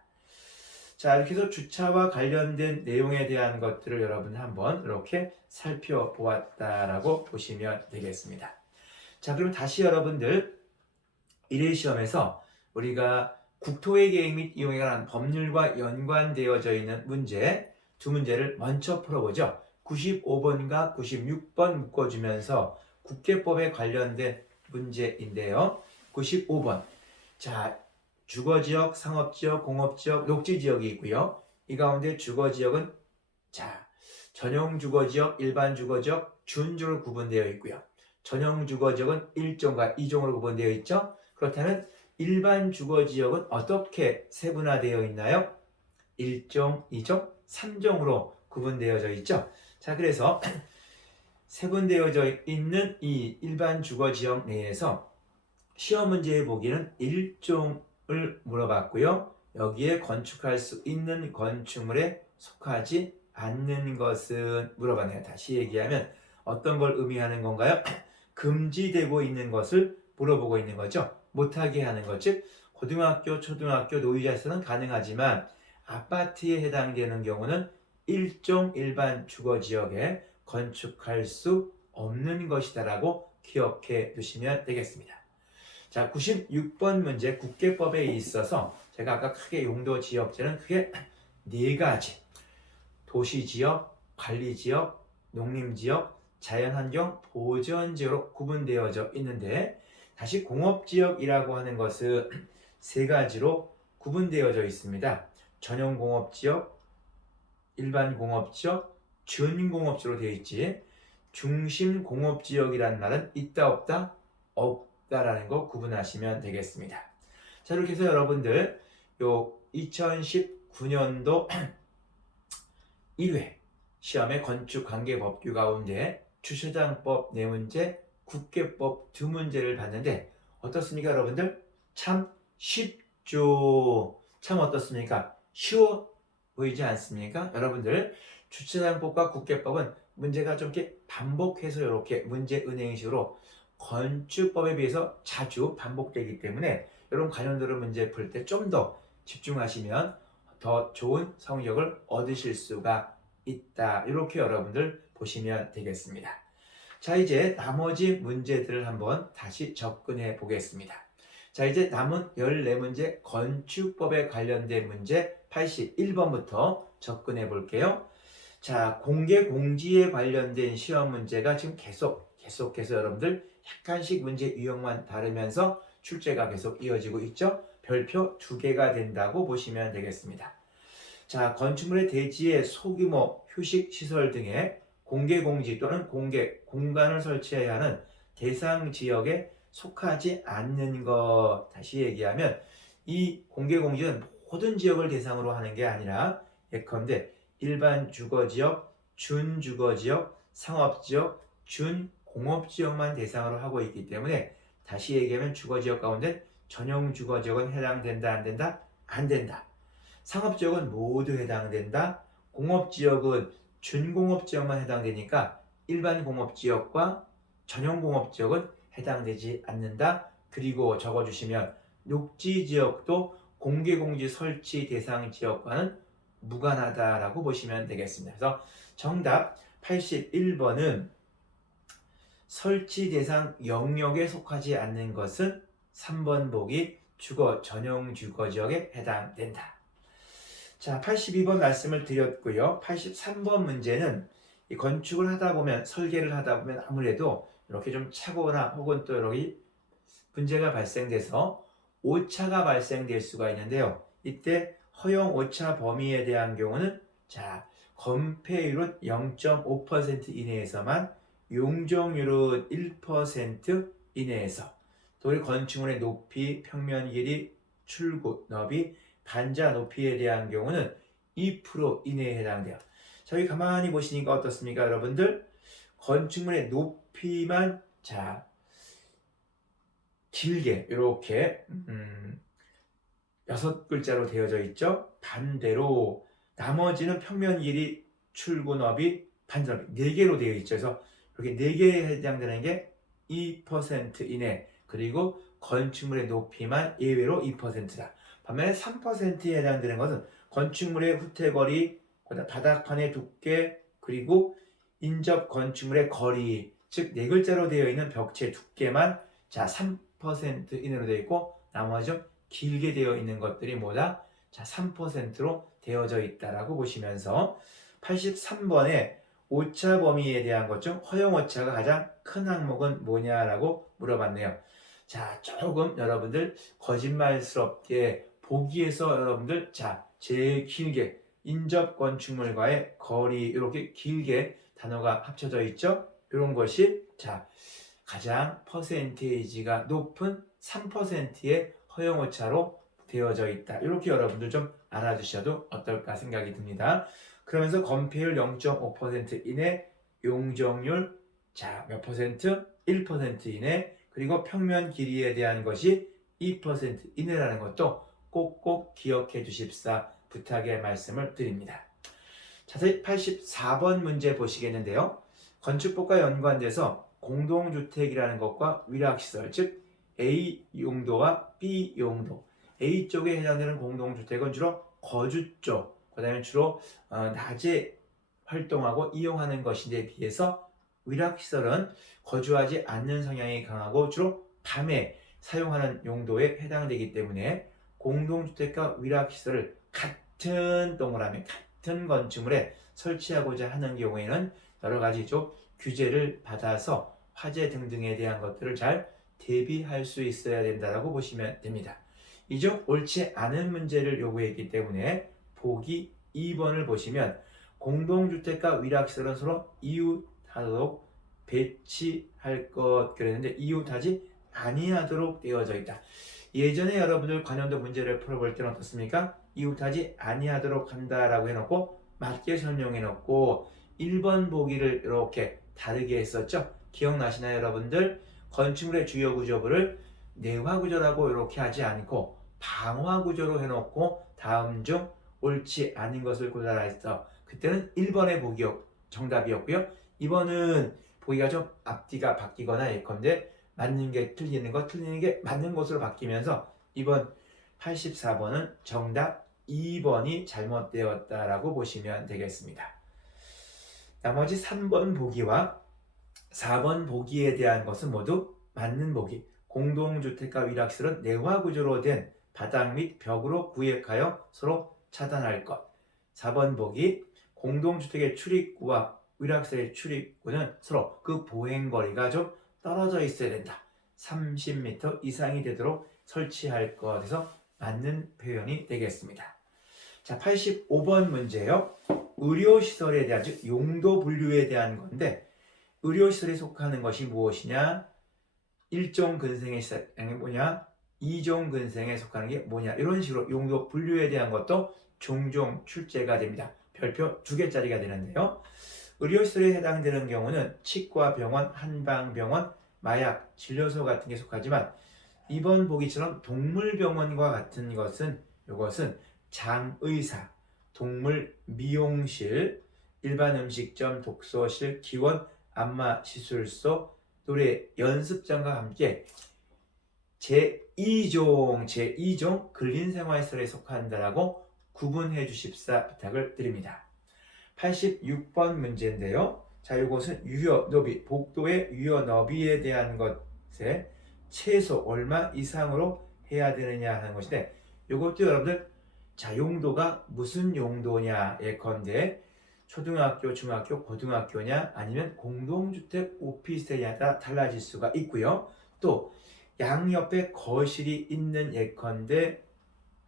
자, 이렇게 해서 주차와 관련된 내용에 대한 것들을 여러분 한번 이렇게 살펴보았다라고 보시면 되겠습니다. 자, 그럼 다시 여러분들 1회 시험에서 우리가 국토의 계획 및 이용에 관한 법률과 연관되어져 있는 문제 두 문제를 먼저 풀어보죠. 95번과 96번 묶어주면서 국계법에 관련된 문제인데요. 95번. 자, 주거지역, 상업지역, 공업지역, 녹지지역이 있고요. 이 가운데 주거지역은 자, 전용주거지역, 일반주거지역, 준주로 구분되어 있고요. 전용주거지역은 1종과 2종으로 구분되어 있죠. 그렇다면 일반주거지역은 어떻게 세분화되어 있나요? 1종, 2종, 3종으로 구분되어져 있죠. 자, 그래서 세분되어져 있는 이 일반주거지역 내에서 시험 문제에 보기는 1종을 물어봤고요. 여기에 건축할 수 있는 건축물에 속하지 않는 것은 물어봤네요. 다시 얘기하면 어떤 걸 의미하는 건가요? 금지되고 있는 것을 물어보고 있는 거죠. 못하게 하는 것, 즉 고등학교, 초등학교, 노유자에서는 가능하지만 아파트에 해당되는 경우는 일종 일반 주거지역에 건축할 수 없는 것이다라고 기억해 두시면 되겠습니다. 자, 96번 문제 국계법에 있어서 제가 아까 크게 용도 지역제는 크게 네 가지 도시지역, 관리지역, 농림지역, 자연환경 보전지역으로 구분되어져 있는데 다시 공업지역이라고 하는 것은 세 가지로 구분되어져 있습니다. 전용공업지역, 일반공업지역, 준공업지역으로 되어 있지 중심공업지역이라는 말은 있다 없다? 없다라는 거 구분하시면 되겠습니다. 자, 이렇게 해서 여러분들 요 2019년도 1회 시험의 건축관계법규 가운데 주차장법 4문제, 국계법 2문제를 봤는데 어떻습니까 여러분들? 참 쉽죠. 참 어떻습니까? 쉬워 보이지 않습니까? 여러분들 주차장법과 국계법은 문제가 좀 이렇게 반복해서 이렇게 문제 은행식으로 건축법에 비해서 자주 반복되기 때문에 이런 관련도로 문제 풀 때 좀 더 집중하시면 더 좋은 성적을 얻으실 수가 있다. 이렇게 여러분들 보시면 되겠습니다. 자, 이제 나머지 문제들을 한번 다시 접근해 보겠습니다. 자, 이제 남은 14문제 건축법에 관련된 문제 81번부터 접근해 볼게요. 자, 공개 공지에 관련된 시험 문제가 지금 계속해서 여러분들 약간씩 문제 유형만 다르면서 출제가 계속 이어지고 있죠. 별표 2개가 된다고 보시면 되겠습니다. 자, 건축물의 대지에 소규모 휴식시설 등의 공개공지 또는 공개 공간을 설치해야 하는 대상 지역에 속하지 않는 것. 다시 얘기하면 이 공개공지는 모든 지역을 대상으로 하는 게 아니라 예컨대 일반 주거지역, 준주거지역, 상업지역, 준공업지역만 대상으로 하고 있기 때문에 다시 얘기하면 주거지역 가운데 전용주거지역은 해당된다 안 된다? 안 된다. 상업지역은 모두 해당된다. 공업지역은 준공업지역만 해당되니까 일반 공업지역과 전용공업지역은 해당되지 않는다. 그리고 적어주시면 녹지지역도 공개공지 설치 대상 지역과는 무관하다라고 보시면 되겠습니다. 그래서 정답 81번은 설치 대상 영역에 속하지 않는 것은 3번 보기 전용 주거지역에 해당된다. 자, 82번 말씀을 드렸고요. 83번 문제는 이 건축을 하다 보면 설계를 하다 보면 아무래도 이렇게 좀 차거나 혹은 또 이렇게 문제가 발생돼서 오차가 발생될 수가 있는데요. 이때 허용 오차 범위에 대한 경우는 자, 건폐율은 0.5% 이내에서만 용적률은 1% 이내에서 또 우리 건축물의 높이, 평면 길이, 출구, 너비, 반자 높이에 대한 경우는 2% 이내에 해당돼요. 자, 여기 가만히 보시니까 어떻습니까 여러분들? 건축물의 높이만 자 길게 이렇게 6글자로 되어져 있죠. 반대로 나머지는 평면 길이, 출구 너비, 반자 높이 4개로 되어 있죠. 그래서 이렇게 4개에 해당되는 게 2% 이내, 그리고 건축물의 높이만 예외로 2%다. 반면에 3%에 해당되는 것은 건축물의 후퇴거리, 바닥판의 두께, 그리고 인접 건축물의 거리, 즉 4글자로 되어 있는 벽체 두께만 자 3% 이내로 되어 있고 나머지 좀 길게 되어 있는 것들이 뭐다? 자 3%로 되어져 있다라고 보시면서 83번에 오차 범위에 대한 것 중 허용 오차가 가장 큰 항목은 뭐냐라고 물어봤네요. 자, 조금 여러분들 거짓말스럽게 보기에서 여러분들 자, 제일 길게 인접 건축물과의 거리 이렇게 길게 단어가 합쳐져 있죠. 이런 것이 자, 가장 퍼센테이지가 높은 3%의 허용 오차로 되어져 있다. 이렇게 여러분들 좀 알아두셔도 어떨까 생각이 듭니다. 그러면서 건폐율 0.5% 이내, 용적률 자, 몇 퍼센트? 1% 이내, 그리고 평면 길이에 대한 것이 2% 이내라는 것도 꼭꼭 기억해 주십사 부탁의 말씀을 드립니다. 자세히 84번 문제 보시겠는데요. 건축법과 연관돼서 공동주택이라는 것과 위락시설, 즉 A 용도와 B 용도, A 쪽에 해당되는 공동주택은 주로 거주 쪽, 그 다음에 주로 낮에 활동하고 이용하는 것인데 비해서 위락시설은 거주하지 않는 성향이 강하고 주로 밤에 사용하는 용도에 해당되기 때문에 공동주택과 위락시설을 같은 동그라미, 같은 건축물에 설치하고자 하는 경우에는 여러 가지 좀 규제를 받아서 화재 등등에 대한 것들을 잘 대비할 수 있어야 된다고 보시면 됩니다. 이 중 옳지 않은 문제를 요구했기 때문에 보기 2번을 보시면 공동주택과 위락시설은 서로 이웃하도록 배치할 것 그랬는데 이웃하지 아니하도록 되어져 있다. 예전에 여러분들 관련도 문제를 풀어볼 때는 어떻습니까? 이웃하지 아니하도록 한다라고 해놓고 맞게 설명해놓고 1번 보기를 이렇게 다르게 했었죠. 기억나시나요 여러분들? 건축물의 주요 구조부를 내화구조라고 이렇게 하지 않고 방화구조로 해놓고 다음 중 옳지 않은 것을 골라라 했어. 그때는 1번의 보기 정답이었고요. 2번은 보기가 좀 앞뒤가 바뀌거나 예컨대 맞는 게 틀리는 거, 틀리는 게 맞는 것으로 바뀌면서 이번 84번은 정답 2번이 잘못되었다라고 보시면 되겠습니다. 나머지 3번 보기와 4번 보기에 대한 것은 모두 맞는 보기. 공동주택과 위락시설은 내화구조로 된 바닥 및 벽으로 구획하여 서로 차단할 것. 4번 보기. 공동주택의 출입구와 위락시설의 출입구는 서로 그 보행거리가 좀 떨어져 있어야 된다. 30m 이상이 되도록 설치할 것에서 맞는 표현이 되겠습니다. 자, 85번 문제요. 의료시설에 대한, 즉 용도 분류에 대한 건데 의료시설에 속하는 것이 무엇이냐? 1종 근생의 시설이 뭐냐? 2종 근생에 속하는 게 뭐냐? 이런 식으로 용도 분류에 대한 것도 종종 출제가 됩니다. 별표 2개짜리가 되는데요. 의료시설에 해당되는 경우는 치과병원, 한방병원, 마약, 진료소 같은 게 속하지만 이번 보기처럼 동물병원과 같은 것은 이것은 장의사, 동물 미용실, 일반 음식점, 독서실, 기원, 안마시술소, 노래 연습장과 함께 제2종 근린생활시설에 속한다라고 구분해 주십사 부탁을 드립니다. 86번 문제인데요. 자, 이것은 유효 너비, 복도의 유효 너비에 대한 것에 최소 얼마 이상으로 해야 되느냐 하는 것인데 이것도 여러분들 자, 용도가 무슨 용도냐 예컨대 초등학교, 중학교, 고등학교냐 아니면 공동주택 오피스텔이냐에 따라 달라질 수가 있고요. 또 양옆에 거실이 있는 예컨대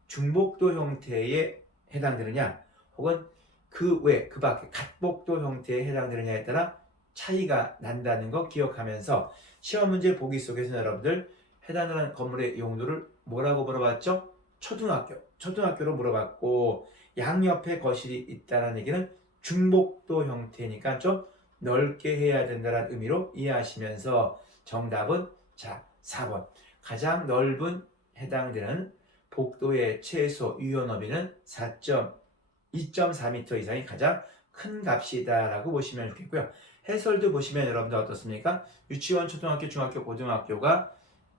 중복도 형태에 해당되느냐 혹은 그 외, 그 밖에 갓복도 형태에 해당되느냐에 따라 차이가 난다는 거 기억하면서 시험 문제 보기 속에서 여러분들 해당하는 건물의 용도를 뭐라고 물어봤죠? 초등학교로 물어봤고 양옆에 거실이 있다는 얘기는 중복도 형태니까 좀 넓게 해야 된다는 의미로 이해하시면서 정답은 자 4번 가장 넓은 해당되는 복도의 최소 유효 너비는 2.4m 이상이 가장 큰 값이다 라고 보시면 좋겠고요. 해설도 보시면 여러분들 어떻습니까? 유치원, 초등학교, 중학교, 고등학교가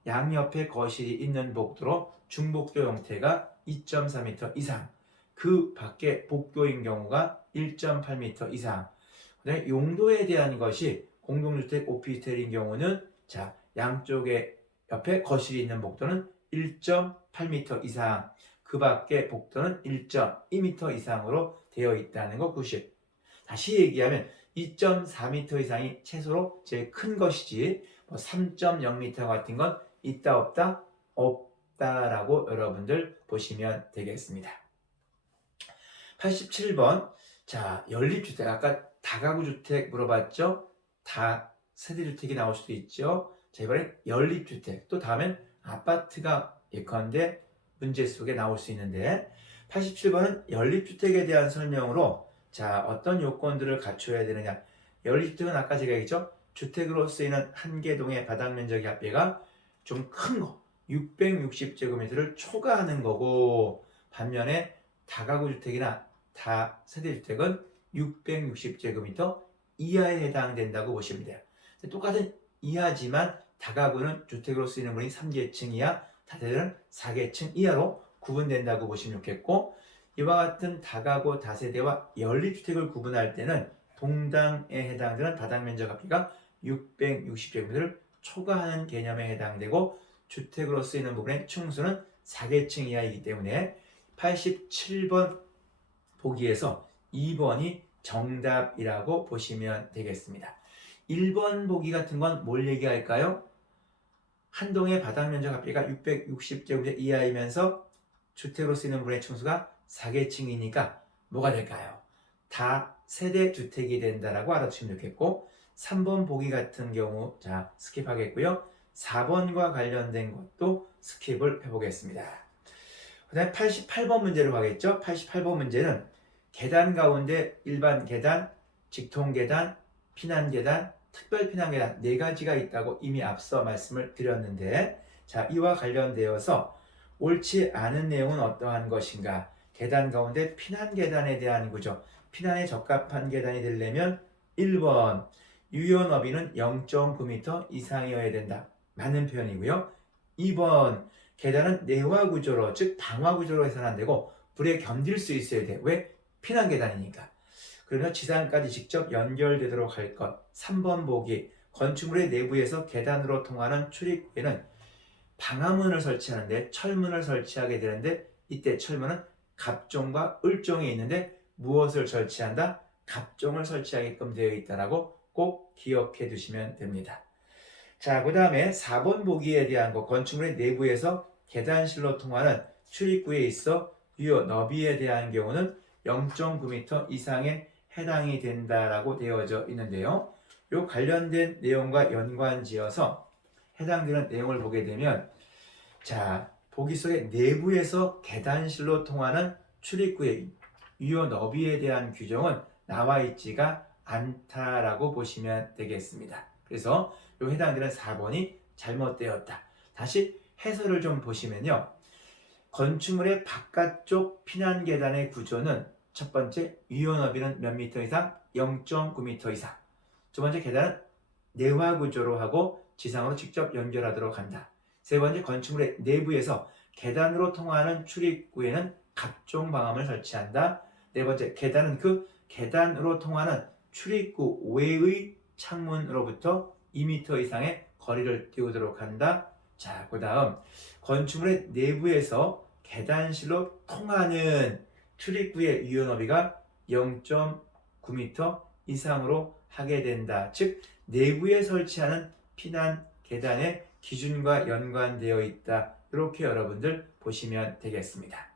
양옆에 거실이 있는 복도로 중복도 형태가 2.4m 이상, 그 밖에 복도인 경우가 1.8m 이상. 그다음에 용도에 대한 것이 공동주택 오피스텔인 경우는 자 양쪽에 옆에 거실이 있는 복도는 1.8m 이상, 그 밖에 복도는 1.2m 이상으로 되어 있다는 거 90. 다시 얘기하면 2.4m 이상이 최소로 제일 큰 것이지, 뭐 3.0m 같은 건 있다 없다? 없다라고 여러분들 보시면 되겠습니다. 87번. 자, 연립주택. 아까 다가구 주택 물어봤죠? 다세대주택이 나올 수도 있죠. 자, 이번엔 연립주택. 또 다음엔 아파트가 예컨대 문제 속에 나올 수 있는데, 87번은 연립주택에 대한 설명으로, 자, 어떤 요건들을 갖춰야 되느냐. 연립주택은 아까 제가 얘기했죠? 주택으로 쓰이는 한 개 동의 바닥 면적의 합계가 좀 큰 거, 660제곱미터를 초과하는 거고, 반면에 다가구 주택이나 다세대주택은 660제곱미터 이하에 해당된다고 보시면 돼요. 똑같은 이하지만 다가구는 주택으로 쓰이는 문이 3계층 이하, 다세대는 4계층 이하로 구분된다고 보시면 좋겠고, 이와 같은 다가구 다세대와 연립주택을 구분할 때는 동당에 해당되는 바닥면적 합계가 660제곱미터를 초과하는 개념에 해당되고, 주택으로 쓰이는 부분의 층수는 4계층 이하이기 때문에 87번 보기에서 2번이 정답이라고 보시면 되겠습니다. 1번 보기 같은 건 뭘 얘기할까요? 한 동의 바닥 면적 합계가 660제곱미터 이하이면서 주택으로 쓰이는 부분의 층수가 4계층이니까 뭐가 될까요? 다세대 주택이 된다라고 알아두시면 좋겠고, 3번 보기 같은 경우 자 스킵하겠고요. 4번과 관련된 것도 스킵을 해보겠습니다. 그 다음에 88번 문제로 가겠죠. 88번 문제는 계단 가운데 일반 계단, 직통 계단, 피난 계단, 특별 피난 계단 네 가지가 있다고 이미 앞서 말씀을 드렸는데, 자, 이와 관련되어서 옳지 않은 내용은 어떠한 것인가? 계단 가운데 피난 계단에 대한 구조. 피난에 적합한 계단이 되려면 1번 유효 너비는 0.9m 이상이어야 된다. 맞는 표현이고요. 2번 계단은 내화 구조로, 즉 방화 구조로 해서는 안 되고 불에 견딜 수 있어야 돼. 왜? 피난 계단이니까. 그러면 지상까지 직접 연결되도록 할 것. 3번 보기. 건축물의 내부에서 계단으로 통하는 출입구에는 방화문을 설치하는데 철문을 설치하게 되는데, 이때 철문은 갑종과 을종이 있는데 무엇을 설치한다? 갑종을 설치하게끔 되어 있다라고 꼭 기억해 두시면 됩니다. 자, 그 다음에 4번 보기에 대한 거. 건축물의 내부에서 계단실로 통하는 출입구에 있어 유효 너비에 대한 경우는 0.9m 이상에 해당이 된다라고 되어져 있는데요. 이 관련된 내용과 연관지어서 해당되는 내용을 보게 되면, 자, 보기 속에 내부에서 계단실로 통하는 출입구의 유효 너비에 대한 규정은 나와 있지가 않다라고 보시면 되겠습니다. 그래서 이 해당되는 4번이 잘못되었다. 다시 해설을 좀 보시면요. 건축물의 바깥쪽 피난 계단의 구조는 첫 번째 유효 너비는 몇 미터 이상? 0.9m 이상. 두 번째 계단은 내화 구조로 하고 지상으로 직접 연결하도록 한다. 세 번째 건축물의 내부에서 계단으로 통하는 출입구에는 각종 방음을 설치한다. 네 번째 계단은 그 계단으로 통하는 출입구 외의 창문으로부터 2m 이상의 거리를 띄우도록 한다. 자, 그 다음 건축물의 내부에서 계단실로 통하는 출입구의 유효 너비가 0.9m 이상으로 하게 된다. 즉 내부에 설치하는 피난 계단의 기준과 연관되어 있다. 이렇게 여러분들 보시면 되겠습니다.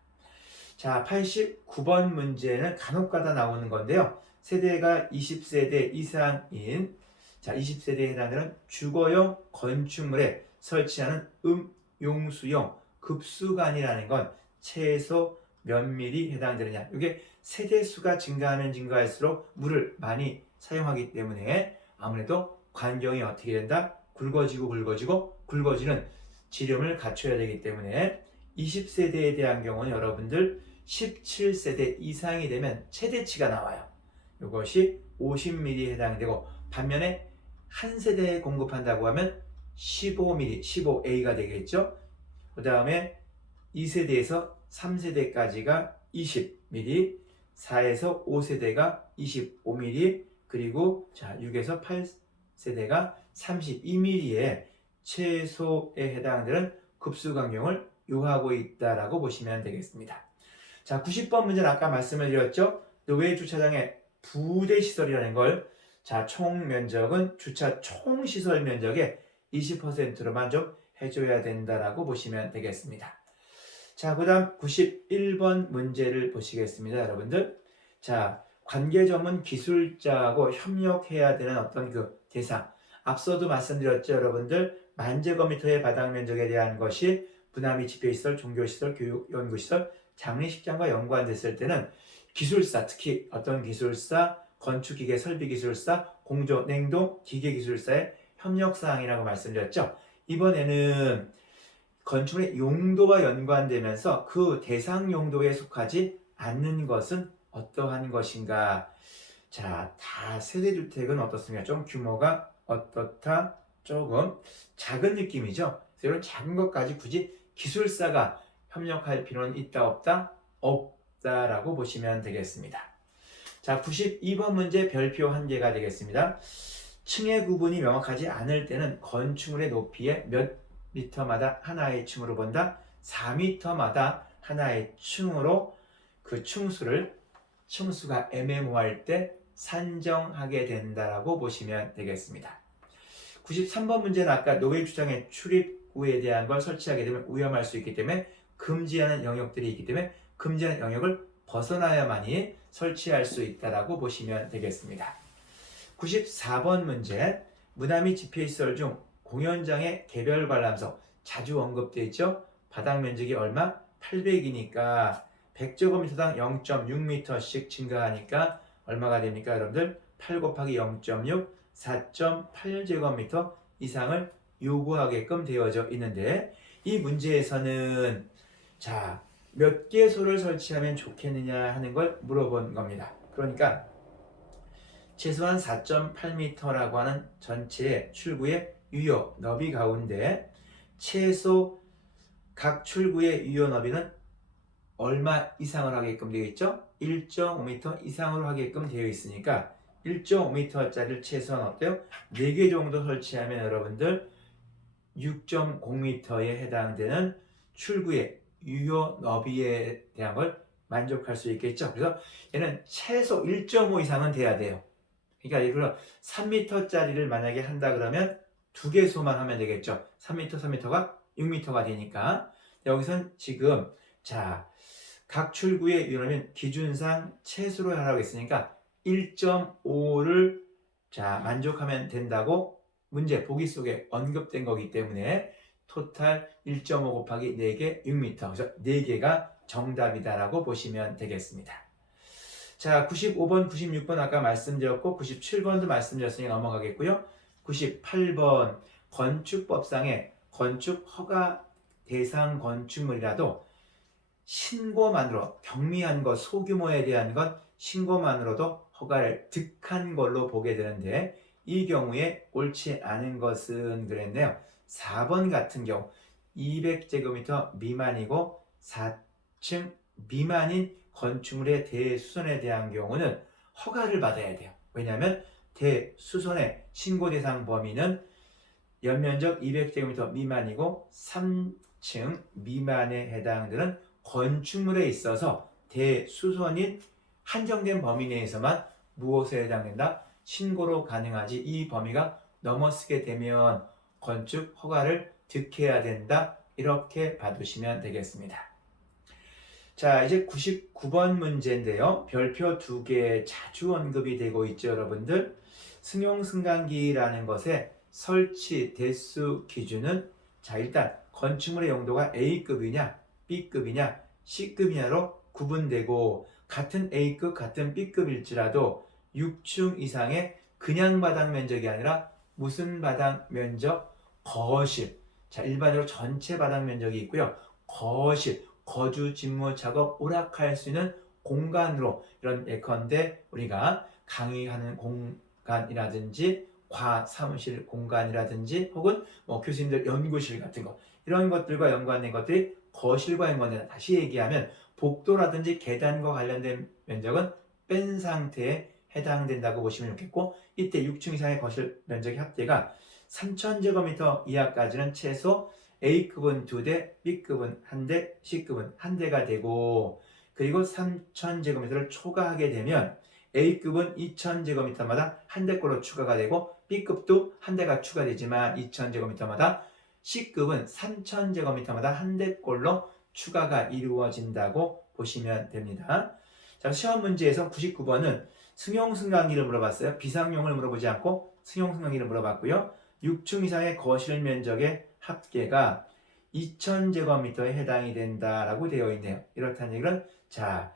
자, 89번 문제는 간혹가다 나오는 건데요. 세대가 20세대 이상인, 자, 20세대에 해당되는 주거용 건축물에 설치하는 용수용 급수관이라는 건 최소 몇 밀리 해당되느냐. 이게 세대수가 증가하면 증가할수록 물을 많이 사용하기 때문에 아무래도 관경이 어떻게 된다? 굵어지는 지름을 갖춰야 되기 때문에 20세대에 대한 경우는 여러분들 17세대 이상이 되면 최대치가 나와요. 이것이 50mm 해당되고, 반면에 한 세대에 공급한다고 하면 15mm, 15A가 되겠죠. 그 다음에 2세대에서 3세대까지가 20mm, 4에서 5세대가 25mm, 그리고 자 6에서 8세대가 32mm의 최소에 해당되는 급수 강경을 요하고 있다라고 보시면 되겠습니다. 자, 90번 문제는 아까 말씀을 드렸죠. 노외 주차장의 부대 시설이라는 걸 자, 총 면적은 주차 총 시설 면적의 20%로만 좀 해줘야 된다라고 보시면 되겠습니다. 자, 그 다음 91번 문제를 보시겠습니다, 여러분들. 자, 관계전문 기술자하고 협력해야 되는 어떤 그 대상. 앞서도 말씀드렸죠, 여러분들. 만제곱미터의 바닥 면적에 대한 것이 부남이 집회시설, 종교시설, 교육, 연구시설, 장례식장과 연관됐을 때는 기술사, 특히 어떤 기술사, 건축기계 설비기술사, 공조, 냉동, 기계기술사의 협력사항이라고 말씀드렸죠. 이번에는 건축의 용도와 연관되면서 그 대상 용도에 속하지 않는 것은 어떠한 것인가? 자, 다세대주택은 어떻습니까? 좀 규모가 어떻다? 조금 작은 느낌이죠. 이런 작은 것까지 굳이 기술사가 협력할 필요는 있다 없다? 없다라고 보시면 되겠습니다. 자, 92번 문제 별표 한 개가 되겠습니다. 층의 구분이 명확하지 않을 때는 건축물의 높이에 몇 미터마다 하나의 층으로 본다. 4미터마다 하나의 층으로 그 층수가 애매모호할 때 산정하게 된다라고 보시면 되겠습니다. 93번 문제는 아까 노예 주장의 출입구에 대한 걸 설치하게 되면 위험할 수 있기 때문에 금지하는 영역들이 있기 때문에 금지하는 영역을 벗어나야만이 설치할 수 있다라고 보시면 되겠습니다. 94번 문제, 무남이 집회시설 중 공연장의 개별 관람석 자주 언급되어 있죠. 바닥 면적이 얼마? 800이니까 100제곱미터당 0.6m씩 증가하니까 얼마가 됩니까, 여러분들? 8 곱하기 0.6, 4.8제곱미터 이상을 요구하게끔 되어져 있는데 이 문제에서는 자, 몇 개소를 설치하면 좋겠느냐 하는 걸 물어본 겁니다. 그러니까 최소한 4.8m라고 하는 전체의 출구의 유효 너비 가운데 최소 각 출구의 유효 너비는 얼마 이상을 하게끔 되어 있죠? 1.5m 이상으로 하게끔 되어 있으니까 1.5m짜리를 최소한 어때요? 4개 정도 설치하면 여러분들 6.0m에 해당되는 출구의 유효 너비에 대한 걸 만족할 수 있겠죠. 그래서 얘는 최소 1.5 이상은 돼야 돼요. 그러니까 이걸 3m짜리를 만약에 한다 그러면 2개소만 하면 되겠죠. 3m, 3m가 6m가 되니까 여기선 지금 자, 각 출구의 유효는 기준상 최소로 하라고 했으니까 1.5를 자, 만족하면 된다고 문제 보기 속에 언급된 거기 때문에 토탈 1.5 곱하기 4개 6m. 그래서 4개가 정답이다라고 보시면 되겠습니다. 자, 95번, 96번 아까 말씀드렸고 97번도 말씀드렸으니 넘어가겠고요. 98번 건축법상의 건축 허가 대상 건축물이라도 신고만으로 경미한 것, 소규모에 대한 것 신고만으로도 허가를 득한 걸로 보게 되는데 이 경우에 옳지 않은 것은 그랬네요. 4번 같은 경우 200제곱미터 미만이고 4층 미만인 건축물의 대수선에 대한 경우는 허가를 받아야 돼요. 왜냐하면 대수선의 신고 대상 범위는 연면적 200제곱미터 미만이고 3층 미만에 해당되는 건축물에 있어서 대수선인 한정된 범위 내에서만 무엇에 해당된다? 신고로 가능하지 이 범위가 넘어서게 되면 건축 허가를 득해야 된다. 이렇게 봐두시면 되겠습니다. 자, 이제 99번 문제인데요. 별표 2개 자주 언급이 되고 있죠, 여러분들. 승용승강기라는 것의 설치 대수 기준은 자, 일단 건축물의 용도가 A급이냐, B급이냐, C급이냐로 구분되고 같은 A급, 같은 B급일지라도 6층 이상의 그냥 바닥 면적이 아니라 무슨 바닥 면적? 거실. 자, 일반적으로 전체 바닥 면적이 있고요. 거실, 거주, 집무, 작업, 오락할 수 있는 공간으로 이런 예컨대 우리가 강의하는 공간이라든지 사무실 공간이라든지 혹은 뭐 교수님들 연구실 같은 것 이런 것들과 연관된 것들이 거실과 연관된 다시 얘기하면 복도라든지 계단과 관련된 면적은 뺀 상태에 해당된다고 보시면 좋겠고 이때 6층 이상의 거실 면적의 합계가 3000제곱미터 이하까지는 최소 A급은 2대, B급은 1대, C급은 1대가 되고 그리고 3000제곱미터를 초과하게 되면 A급은 2000제곱미터마다 한 대꼴로 추가가 되고 B급도 한 대가 추가되지만 2000제곱미터마다 C급은 3000제곱미터마다 한 대꼴로 추가가 이루어진다고 보시면 됩니다. 자, 시험 문제에서 99번은 승용승강기를 물어봤어요. 비상용을 물어보지 않고 승용승강기를 물어봤고요. 6층 이상의 거실 면적의 합계가 2000제곱미터에 해당이 된다라고 되어 있네요. 이렇다는 얘기는 자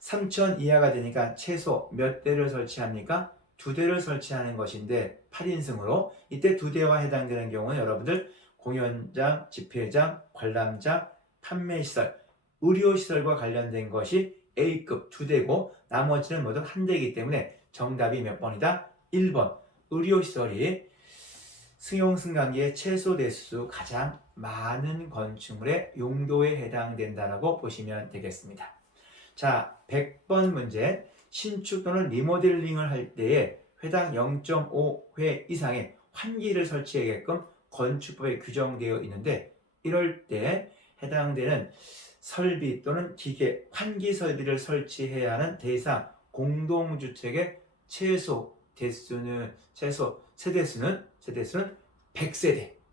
3000 이하가 되니까 최소 몇 대를 설치합니까? 2대를 설치하는 것인데 8인승으로 이때 2대와 해당되는 경우는 여러분들 공연장, 집회장, 관람장, 판매시설, 의료시설과 관련된 것이 A급 2대고 나머지는 모두 1대이기 때문에 정답이 몇 번이다? 1번 의료시설이 승용승강기의 최소 대수 가장 많은 건축물의 용도에 해당된다라고 보시면 되겠습니다. 자, 100번 문제. 신축 또는 리모델링을 할 때에 회당 0.5회 이상의 환기를 설치하게끔 건축법에 규정되어 있는데 이럴 때 해당되는 설비 또는 기계, 환기 설비를 설치해야 하는 대상 공동주택의 최소 세대수는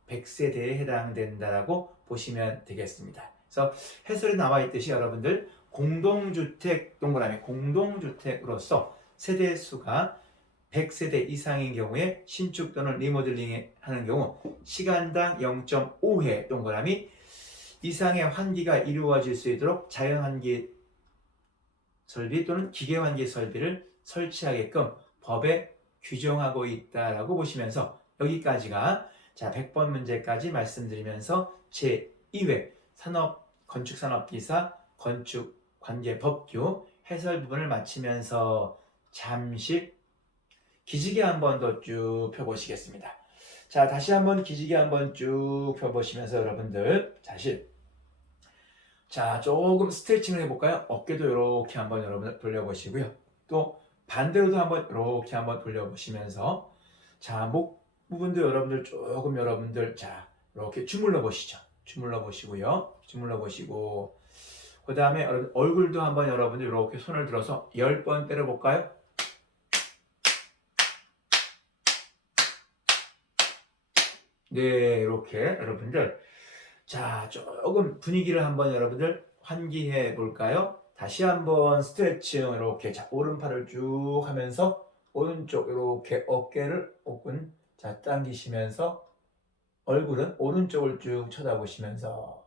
100세대에 해당된다라고 보시면 되겠습니다. 그래서 해설에 나와 있듯이 여러분들 공동주택 동그라미 공동주택으로서 세대수가 100세대 이상인 경우에 신축 또는 리모델링 하는 경우 시간당 0.5회 동그라미 이상의 환기가 이루어질 수 있도록 자연환기 설비 또는 기계환기 설비를 설치하게끔 법에 규정하고 있다라고 보시면서 여기까지가 자 100번 문제까지 말씀드리면서 제2회 건축산업기사 건축관계법규 해설 부분을 마치면서 잠시 기지개 한번 더 쭉 펴보시겠습니다. 자 다시 한번 기지개 한번 쭉 펴보시면서 여러분들 자 조금 스트레칭을 해볼까요? 어깨도 이렇게 한번 여러분들 돌려보시고요. 또 반대로도 한번 이렇게 한번 돌려보시면서 자 목 부분도 여러분들 조금 여러분들 자 이렇게 주물러 보시죠. 주물러 보시고요. 주물러 보시고 그 다음에 얼굴도 한번 여러분들 이렇게 손을 들어서 10번 때려볼까요? 네 이렇게 여러분들 자 조금 분위기를 한번 여러분들 환기해 볼까요? 다시 한번 스트레칭 이렇게 자 오른팔을 쭉 하면서 오른쪽 이렇게 어깨를 오픈 자 당기시면서 얼굴은 오른쪽을 쭉 쳐다보시면서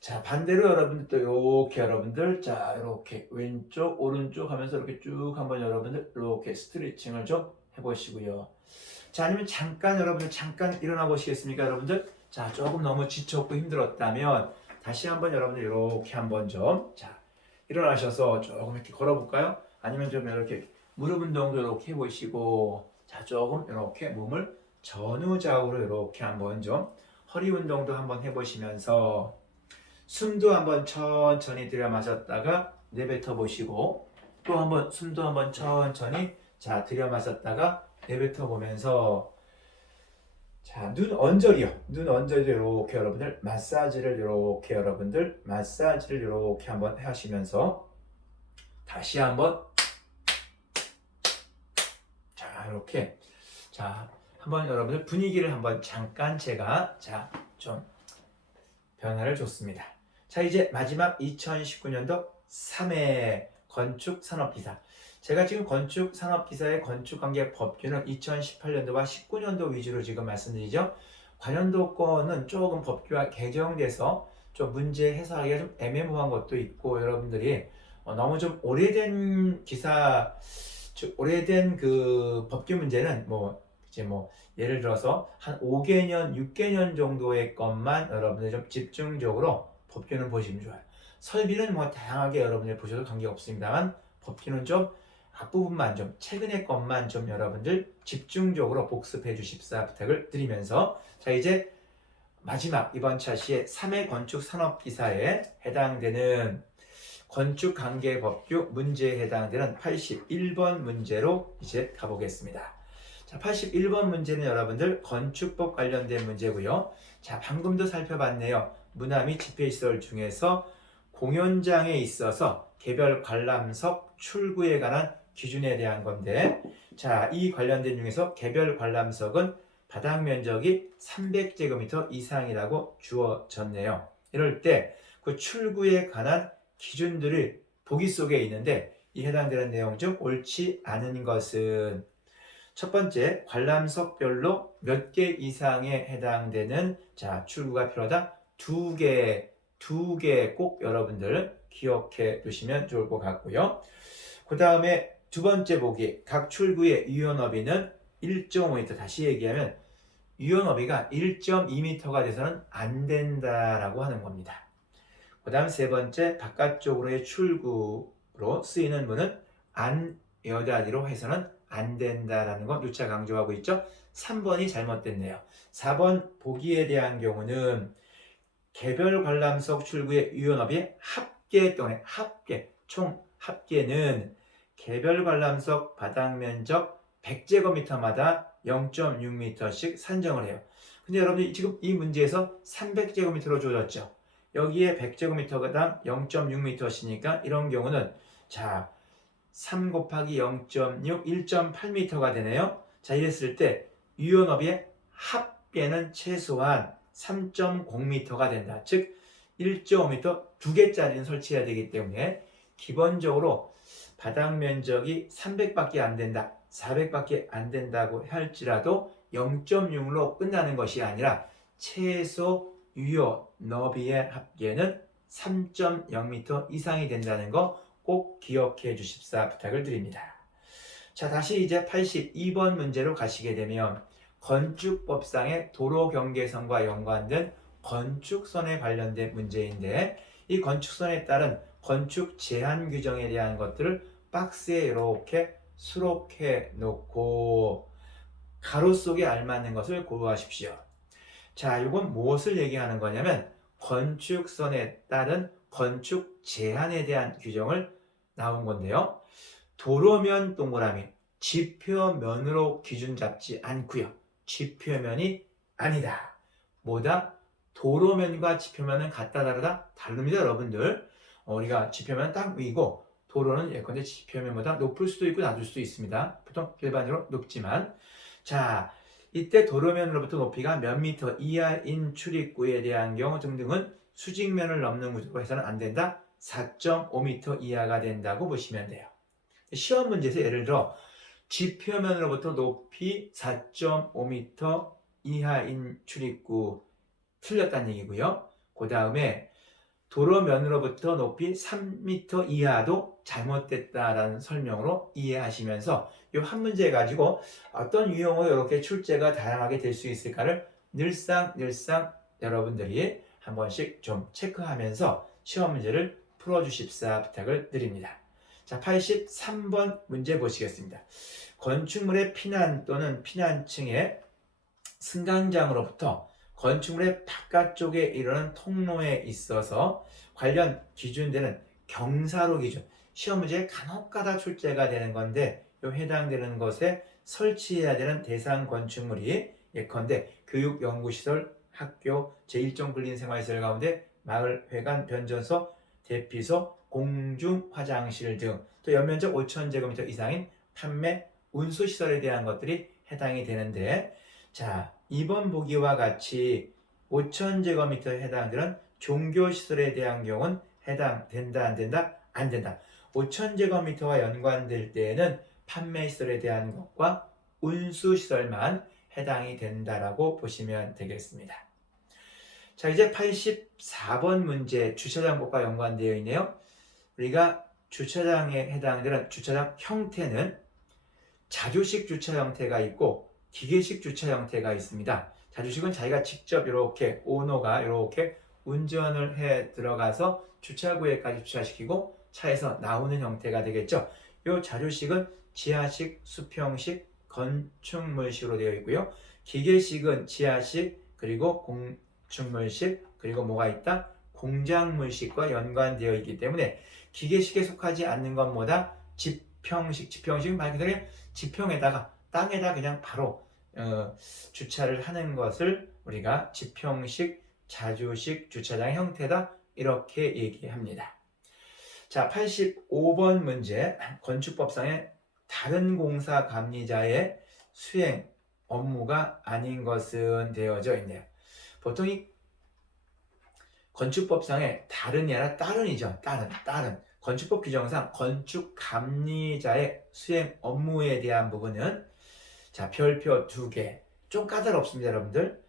자 반대로 여러분들 또 이렇게 여러분들 자 이렇게 왼쪽 오른쪽 하면서 이렇게 쭉 한번 여러분들 이렇게 스트레칭을 좀 해보시고요. 자 아니면 여러분들 잠깐 일어나 보시겠습니까 여러분들? 자 조금 너무 지쳤고 힘들었다면 다시 한번 여러분들 이렇게 한번 좀 자 일어나셔서 조금 이렇게 걸어볼까요? 아니면 좀 이렇게 무릎 운동도 이렇게 해보시고 자 조금 이렇게 몸을 전후좌우로 이렇게 한번 좀 허리 운동도 한번 해보시면서 숨도 한번 천천히 들여 마셨다가 내뱉어 보시고 또 한번 숨도 한번 천천히 자 들여 마셨다가 내뱉어 보면서 자 눈 언저리요. 눈 언저리 이렇게 여러분들 마사지를 이렇게 한번 하시면서 다시 한번 자 이렇게 자 한번 여러분들 분위기를 한번 잠깐 제가 자 좀 변화를 줬습니다. 자 이제 마지막 2019년도 3회 건축산업기사 제가 지금 건축산업기사의 건축관계법규는 2018년도와 19년도 위주로 지금 말씀드리죠. 관련도건은 조금 법규가 개정돼서 좀 문제 해석하기가 좀 애매모호한 것도 있고 여러분들이 너무 좀 오래된 오래된 그 법규 문제는 예를 들어서 한 5개년, 6개년 정도의 것만 여러분들 좀 집중적으로 법규는 보시면 좋아요. 설비는 다양하게 여러분들 보셔도 관계없습니다만 법규는 좀 앞부분만 좀 최근의 것만 좀 여러분들 집중적으로 복습해 주십사 부탁을 드리면서 자 이제 마지막 이번 차시의 3회 건축산업기사에 해당되는 건축관계법규 문제에 해당되는 81번 문제로 이제 가보겠습니다. 자, 81번 문제는 여러분들 건축법 관련된 문제고요. 자, 방금도 살펴봤네요. 문화 및 집회시설 중에서 공연장에 있어서 개별 관람석 출구에 관한 기준에 대한 건데, 자, 이 관련된 중에서 개별 관람석은 바닥 면적이 300제곱미터 이상이라고 주어졌네요. 이럴 때 그 출구에 관한 기준들을 보기 속에 있는데, 이 해당되는 내용 중 옳지 않은 것은 첫 번째, 관람석별로 몇 개 이상에 해당되는 자 출구가 필요하다. 두 개 꼭 여러분들 기억해 두시면 좋을 것 같고요. 그 다음에 두 번째 보기, 각 출구의 유효너비는 1.5m. 다시 얘기하면 유효너비가 1.2m가 돼서는 안 된다라고 하는 겁니다. 그 다음 세 번째, 바깥쪽으로의 출구로 쓰이는 문은 안 여닫이로 해서는 안 된다라는 거 누차 강조하고 있죠. 3번이 잘못됐네요. 4번 보기에 대한 경우는 개별 관람석 출구의 유효너비의 합계 또는 총 합계는 개별 관람석 바닥 면적 100제곱미터마다 0.6m씩 산정을 해요. 근데 여러분이 지금 이 문제에서 300제곱미터로 주어졌죠. 여기에 100제곱미터당 0.6m시니까 이런 경우는 자 3 곱하기 0.6, 1.8m가 되네요. 자, 이랬을 때 유효너비의 합계는 최소한 3.0m가 된다. 즉 1.5m 두 개짜리는 설치해야 되기 때문에 기본적으로 바닥 면적이 300밖에 안 된다, 400밖에 안 된다고 할지라도 0.6로 끝나는 것이 아니라 최소 유효 너비의 합계는 3.0m 이상이 된다는 거 꼭 기억해 주십사 부탁을 드립니다. 자, 다시 이제 82번 문제로 가시게 되면 건축법상의 도로 경계선과 연관된 건축선에 관련된 문제인데, 이 건축선에 따른 건축 제한 규정에 대한 것들을 박스에 이렇게 수록해 놓고 가로 속에 알맞는 것을 고르하십시오. 자, 이건 무엇을 얘기하는 거냐면 건축선에 따른 건축 제한에 대한 규정을 나온 건데요. 도로면 동그라미, 지표면으로 기준 잡지 않고요. 지표면이 아니다. 뭐다? 도로면과 지표면은 같다 다르다? 다릅니다, 여러분들. 우리가 지표면은 딱 위고 도로는 예컨대 지표면보다 높을 수도 있고 낮을 수도 있습니다. 보통 일반적으로 높지만, 자, 이때 도로면으로부터 높이가 몇 미터 이하인 출입구에 대한 경우 등등은 수직면을 넘는 구조로 해서는 안 된다. 4.5m 이하가 된다고 보시면 돼요. 시험 문제에서 예를 들어 지표면으로부터 높이 4.5m 이하인 출입구 틀렸다는 얘기고요. 그 다음에 도로면으로부터 높이 3m 이하도 잘못됐다라는 설명으로 이해하시면서 이 한 문제 가지고 어떤 유형으로 이렇게 출제가 다양하게 될 수 있을까를 늘상 여러분들이 한 번씩 좀 체크하면서 시험 문제를 풀어주십사 부탁을 드립니다. 자, 83번 문제 보시겠습니다. 건축물의 피난 또는 피난층의 승강장으로부터 건축물의 바깥쪽에 이르는 통로에 있어서 관련 기준되는 경사로 기준, 시험 문제에 간혹가다 출제가 되는 건데 이 해당되는 것에 설치해야 되는 대상 건축물이 예컨대 교육연구시설, 학교, 제1종 근린생활시설 가운데 마을, 회관, 변전소, 대피소, 공중 화장실 등 또 연면적 5,000제곱미터 이상인 판매, 운수시설에 대한 것들이 해당이 되는데, 자, 2번 보기와 같이 5,000제곱미터에 해당되는 종교시설에 대한 경우는 해당된다, 안 된다? 안 된다. 5,000제곱미터와 연관될 때에는 판매시설에 대한 것과 운수시설만 해당이 된다라고 보시면 되겠습니다. 자, 이제 84번 문제 주차장법과 연관되어 있네요. 우리가 주차장에 해당되는 주차장 형태는 자주식 주차 형태가 있고 기계식 주차 형태가 있습니다. 자주식은 자기가 직접 이렇게 오너가 이렇게 운전을 해 들어가서 주차구에까지 주차시키고 차에서 나오는 형태가 되겠죠. 이 자주식은 지하식, 수평식, 건축물식으로 되어 있고요. 기계식은 지하식, 그리고 건축물식, 그리고 뭐가 있다? 공작물식과 연관되어 있기 때문에 기계식에 속하지 않는 것보다 지평식은 말 그대로 지평에다가 땅에다 그냥 바로 주차를 하는 것을 우리가 지평식, 자주식 주차장 형태다 이렇게 얘기합니다. 자, 85번 문제. 건축법상의 다른 공사 감리자의 수행 업무가 아닌 것은 되어져 있네요. 보통 이 건축법상의 다른이 아니라 따른이죠. 따른. 건축법 규정상 건축 감리자의 수행 업무에 대한 부분은 자, 별표 2개. 좀 까다롭습니다, 여러분들.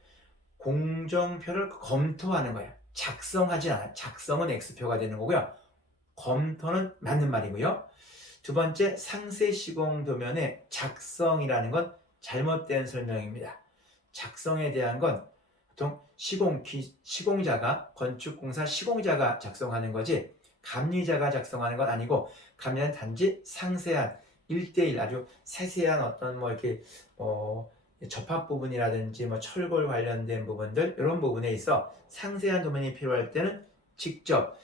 공정표를 검토하는 거예요. 작성하지 않아요. 작성은 X표가 되는 거고요. 검토는 맞는 말이고요. 두 번째, 상세 시공 도면의 작성이라는 건 잘못된 설명입니다. 작성에 대한 건 보통 시공자가, 건축공사 시공자가 작성하는 거지 감리자가 작성하는 건 아니고, 감리자는 단지 상세한 1대1 아주 세세한 어떤 뭐 이렇게 접합 부분이라든지 뭐 철골 관련된 부분들, 이런 부분에 있어 상세한 도면이 필요할 때는 직접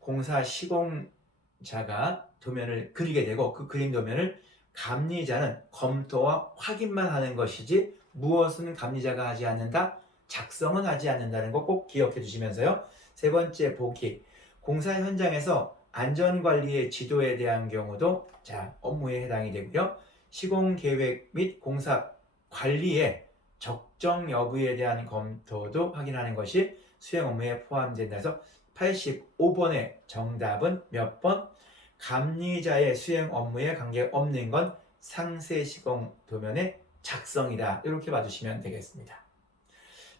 공사 시공자가 도면을 그리게 되고, 그 그림 도면을 감리자는 검토와 확인만 하는 것이지 무엇은 감리자가 하지 않는다, 작성은 하지 않는다는 거 꼭 기억해 주시면서요. 세 번째 보기, 공사 현장에서 안전관리의 지도에 대한 경우도 자, 업무에 해당이 되고요. 시공계획 및 공사 관리의 적정 여부에 대한 검토도 확인하는 것이 수행 업무에 포함된다 해서 85번의 정답은 몇 번? 감리자의 수행 업무에 관계없는 건 상세 시공 도면의 작성이다. 이렇게 봐주시면 되겠습니다.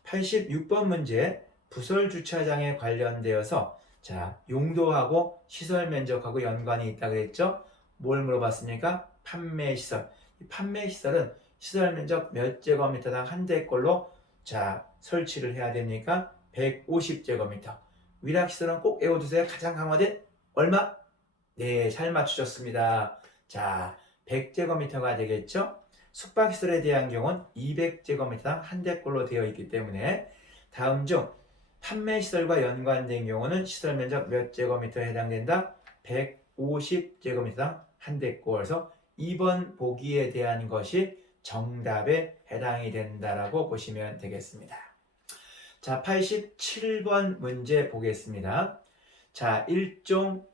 86번 문제, 부설 주차장에 관련되어서 자, 용도하고 시설 면적하고 연관이 있다 그랬죠? 뭘 물어봤습니까? 판매 시설. 이 판매 시설은 시설 면적 몇 제곱미터당 한 대꼴로 자, 설치를 해야 됩니까? 150제곱미터. 위락 시설은 꼭 외워두세요. 가장 강화된 얼마? 네, 잘 맞추셨습니다. 자, 100제곱미터가 되겠죠? 숙박시설에 대한 경우는 200제곱미터당 한 대꼴로 되어 있기 때문에 다음 중 판매시설과 연관된 경우는 시설 면적 몇 제곱미터에 해당된다? 150제곱미터당 한 대꼴. 그래서 2번 보기에 대한 것이 정답에 해당이 된다라고 보시면 되겠습니다. 자, 87번 문제 보겠습니다. 자, 일종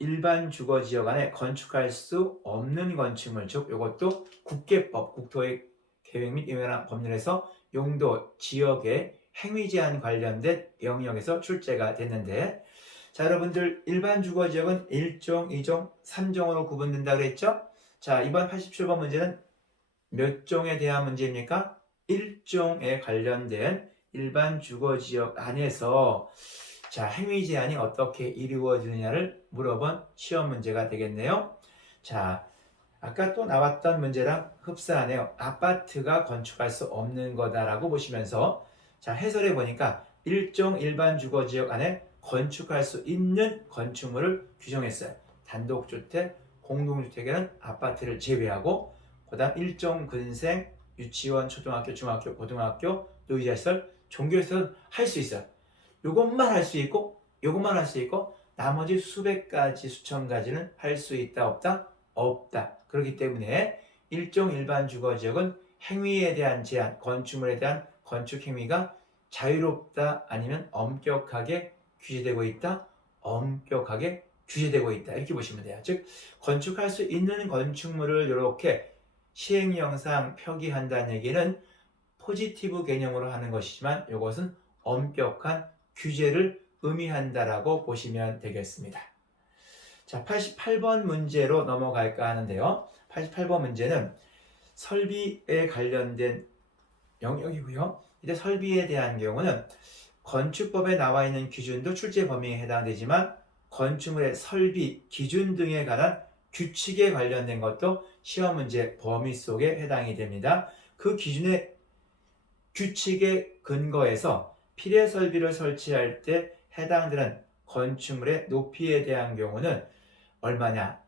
일반 주거지역 안에 건축할 수 없는 건축물, 즉 이것도 국계법, 국토의 계획 및 임명한 법률에서 용도, 지역의 행위 제한 관련된 영역에서 출제가 됐는데, 자, 여러분들 일반 주거지역은 1종, 2종, 3종으로 구분된다 그랬죠? 자, 이번 87번 문제는 몇 종에 대한 문제입니까? 1종에 관련된 일반 주거지역 안에서 자, 행위 제한이 어떻게 이루어지느냐를 물어본 시험 문제가 되겠네요. 자, 아까 또 나왔던 문제랑 흡사하네요. 아파트가 건축할 수 없는 거다라고 보시면서 자, 해설해 보니까 일종 일반 주거지역 안에 건축할 수 있는 건축물을 규정했어요. 단독주택, 공동주택에는 아파트를 제외하고, 그 다음 일종 근생, 유치원, 초등학교, 중학교, 고등학교, 노이자시설, 종교시설은 할 수 있어요. 요것만 할 수 있고, 요것만 할 수 있고, 나머지 수백 가지, 수천 가지는 할 수 있다, 없다? 없다. 그렇기 때문에 일종 일반 주거지역은 행위에 대한 제한, 건축물에 대한 건축 행위가 자유롭다, 아니면 엄격하게 규제되고 있다, 엄격하게 규제되고 있다. 이렇게 보시면 돼요. 즉, 건축할 수 있는 건축물을 이렇게 시행령상 표기한다는 얘기는 포지티브 개념으로 하는 것이지만 이것은 엄격한 규제를 의미한다라고 보시면 되겠습니다. 자, 88번 문제로 넘어갈까 하는데요. 88번 문제는 설비에 관련된 영역이고요. 이때 설비에 대한 경우는 건축법에 나와 있는 기준도 출제 범위에 해당되지만 건축물의 설비, 기준 등에 관한 규칙에 관련된 것도 시험 문제 범위 속에 해당이 됩니다. 그 기준의 규칙에 근거해서 필요 설비를 설치할 때 해당되는 건축물의 높이에 대한 경우는 얼마냐?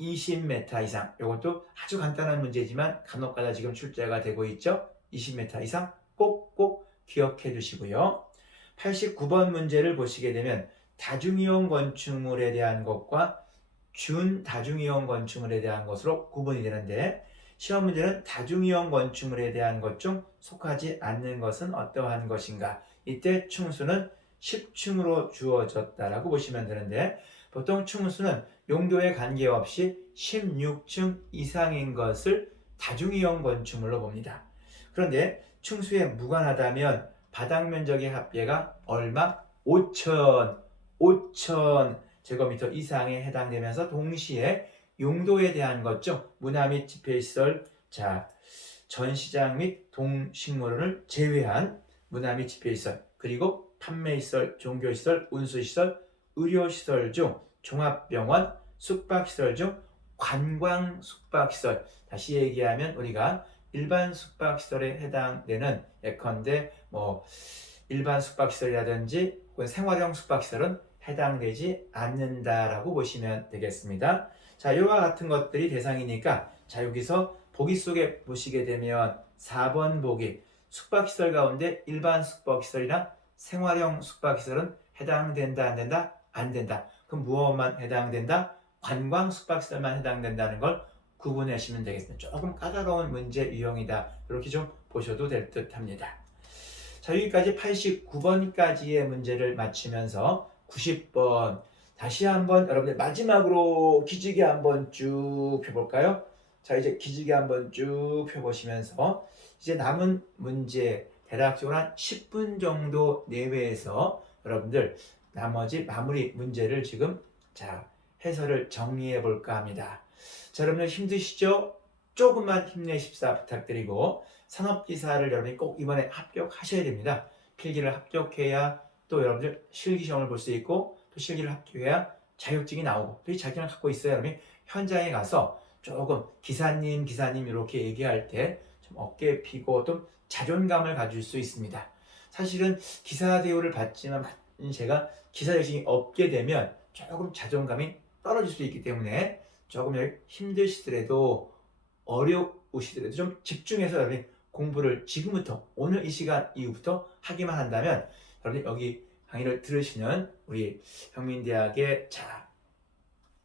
20m 이상. 이것도 아주 간단한 문제지만 간혹가다 지금 출제가 되고 있죠. 20m 이상 꼭꼭 기억해 두시고요. 89번 문제를 보시게 되면 다중이용 건축물에 대한 것과 준다중이용 건축물에 대한 것으로 구분이 되는데, 시험 문제는 다중이용 건축물에 대한 것 중 속하지 않는 것은 어떠한 것인가? 이때 충수는 10층으로 주어졌다라고 보시면 되는데 보통 층수는 용도에 관계없이 16층 이상인 것을 다중이용 건축물로 봅니다. 그런데 층수에 무관하다면 바닥 면적의 합계가 얼마? 5천 제곱미터 이상에 해당되면서 동시에 용도에 대한 것죠. 문화 및 집회시설, 전시장 및 동식물원을 제외한 문화 및 집회시설, 그리고 판매시설, 종교시설, 운수시설, 의료시설 중 종합병원, 숙박시설 중 관광 숙박시설, 다시 얘기하면 우리가 일반 숙박시설에 해당되는 예컨대 일반 숙박시설이라든지 혹은 생활형 숙박시설은 해당되지 않는다라고 보시면 되겠습니다. 자, 이와 같은 것들이 대상이니까 여기서 보기 속에 보시게 되면 4번 보기 숙박시설 가운데 일반 숙박시설이나 생활형 숙박시설은 해당된다 안 된다? 안 된다. 그럼 무엇만 해당된다? 관광 숙박시설만 해당된다는 걸 구분하시면 되겠습니다. 조금 까다로운 문제 유형이다. 이렇게 좀 보셔도 될 듯 합니다. 자, 여기까지 89번까지의 문제를 맞추면서 90번 다시 한번 여러분들 마지막으로 기지개 한번 쭉 펴볼까요? 자, 이제 기지개 한번 쭉 펴보시면서 이제 남은 문제 대략적으로 한 10분 정도 내외에서 여러분들 나머지 마무리 문제를 지금 해설을 정리해 볼까 합니다. 자, 여러분들 힘드시죠? 조금만 힘내십사 부탁드리고 산업기사를 여러분이 꼭 이번에 합격하셔야 됩니다. 필기를 합격해야 또 여러분들 실기시험을 볼 수 있고 또 실기를 합격해야 자격증이 나오고 또 이 자격증을 갖고 있어야 여러분이 현장에 가서 조금 기사님 이렇게 얘기할 때 좀 어깨 피고 또 자존감을 가질 수 있습니다. 사실은 기사 대우를 받지만 제가 기사 자격증이 없게 되면 조금 자존감이 떨어질 수 있기 때문에 조금 힘드시더라도 어려우시더라도 좀 집중해서 여러분이 공부를 지금부터 오늘 이 시간 이후부터 하기만 한다면 여러분이 여기 강의를 들으시는 우리 평민대학의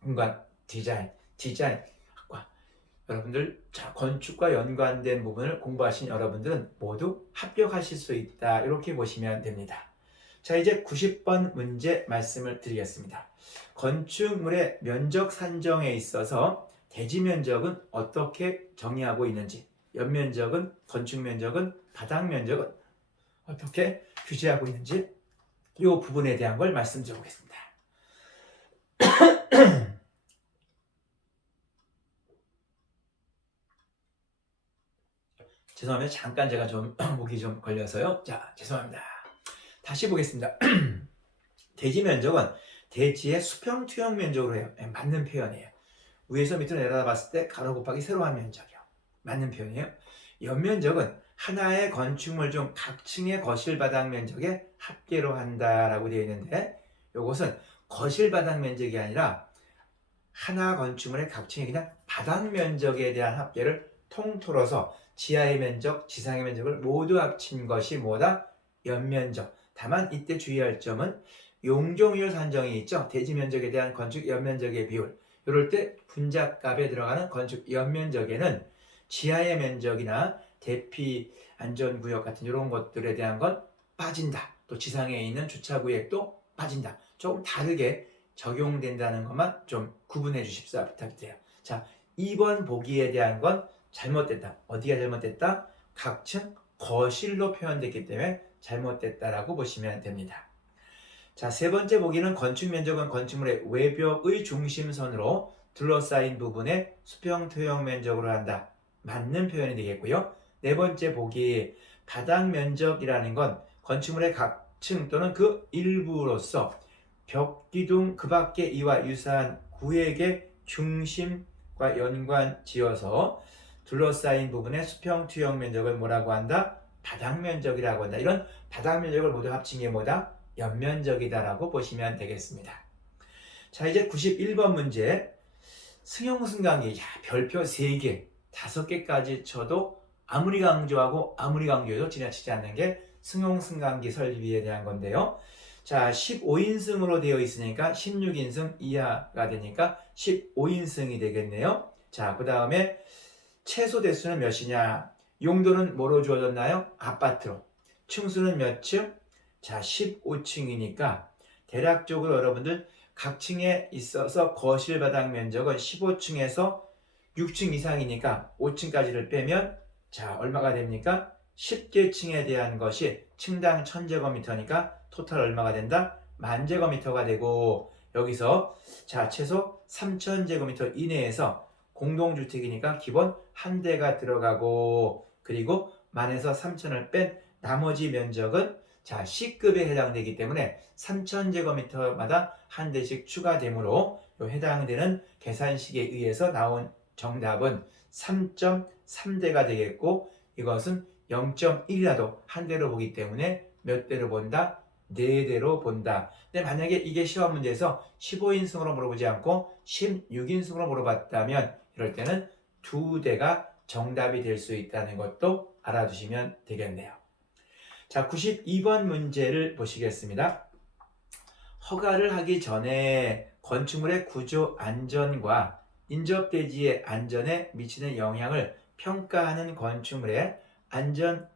공간 디자인학과 여러분들 건축과 연관된 부분을 공부하신 여러분들은 모두 합격하실 수 있다. 이렇게 보시면 됩니다. 자, 이제 90번 문제 말씀을 드리겠습니다. 건축물의 면적 산정에 있어서 대지 면적은 어떻게 정의하고 있는지, 연면적은, 건축 면적은, 바닥 면적은 어떻게 규제하고 있는지 이 부분에 대한 걸 말씀드려 보겠습니다. 죄송합니다. 잠깐 제가 좀 목이 좀 걸려서요. 자, 죄송합니다. 다시 보겠습니다. 대지 면적은 대지의 수평 투영 면적으로 해요. 맞는 표현이에요. 위에서 밑으로 내려다봤을 때 가로 곱하기 세로 한 면적이요. 맞는 표현이에요. 연면적은 하나의 건축물 중 각 층의 거실 바닥 면적의 합계로 한다라고 되어 있는데 이것은 거실 바닥 면적이 아니라 하나 건축물의 각 층의 그냥 바닥 면적에 대한 합계를 통틀어서 지하의 면적, 지상의 면적을 모두 합친 것이 뭐다? 연면적. 다만 이때 주의할 점은 용적률 산정이 있죠. 대지 면적에 대한 건축 연면적의 비율. 이럴 때 분자값에 들어가는 건축 연면적에는 지하의 면적이나 대피 안전구역 같은 이런 것들에 대한 건 빠진다. 또 지상에 있는 주차구역도 빠진다. 조금 다르게 적용된다는 것만 좀 구분해 주십사 부탁드려요. 자, 2번 보기에 대한 건 잘못됐다. 어디가 잘못됐다? 각층 거실로 표현됐기 때문에 잘못됐다라고 보시면 됩니다. 자, 세 번째 보기는 건축 면적은 건축물의 외벽의 중심선으로 둘러싸인 부분의 수평 투영 면적으로 한다. 맞는 표현이 되겠고요. 네 번째 보기 바닥 면적이라는 건 건축물의 각 층 또는 그 일부로서 벽, 기둥, 그 밖의 이와 유사한 구획의 중심과 연관 지어서 둘러싸인 부분의 수평 투영 면적을 뭐라고 한다? 바닥 면적이라고 한다. 이런 바닥 면적을 모두 합친 게 뭐다? 연면적이다라고 보시면 되겠습니다. 자, 이제 91번 문제. 승용승강기, 별표 3개, 5개까지 쳐도 아무리 강조해도 지나치지 않는 게 승용승강기 설비에 대한 건데요. 자, 15인승으로 되어 있으니까 16인승 이하가 되니까 15인승이 되겠네요. 자, 그 다음에 최소 대수는 몇이냐? 용도는 뭐로 주어졌나요? 아파트로. 층수는 몇 층? 자, 15층이니까 대략적으로 여러분들 각 층에 있어서 거실 바닥 면적은 15층에서 6층 이상이니까 5층까지를 빼면 자, 얼마가 됩니까? 10개 층에 대한 것이 층당 1000제곱미터니까 토탈 얼마가 된다? 10,000제곱미터가 되고 여기서 자, 최소 3000제곱미터 이내에서 공동주택이니까 기본 한 대가 들어가고 그리고 1000에서 3000을 뺀 나머지 면적은 자, C급에 해당되기 때문에 3000제곱미터마다 한 대씩 추가되므로 해당되는 계산식에 의해서 나온 정답은 3.3대가 되겠고 이것은 0.1이라도 한 대로 보기 때문에 몇 대로 본다? 4대로 본다. 근데 만약에 이게 시험 문제에서 15인승으로 물어보지 않고 16인승으로 물어봤다면 이럴 때는 2대가 정답이 될 수 있다는 것도 알아두시면 되겠네요. 자, 92번 문제를 보시겠습니다. 허가를 하기 전에 건축물의 구조 안전과 인접대지의 안전에 미치는 영향을 평가하는 건축물의 안전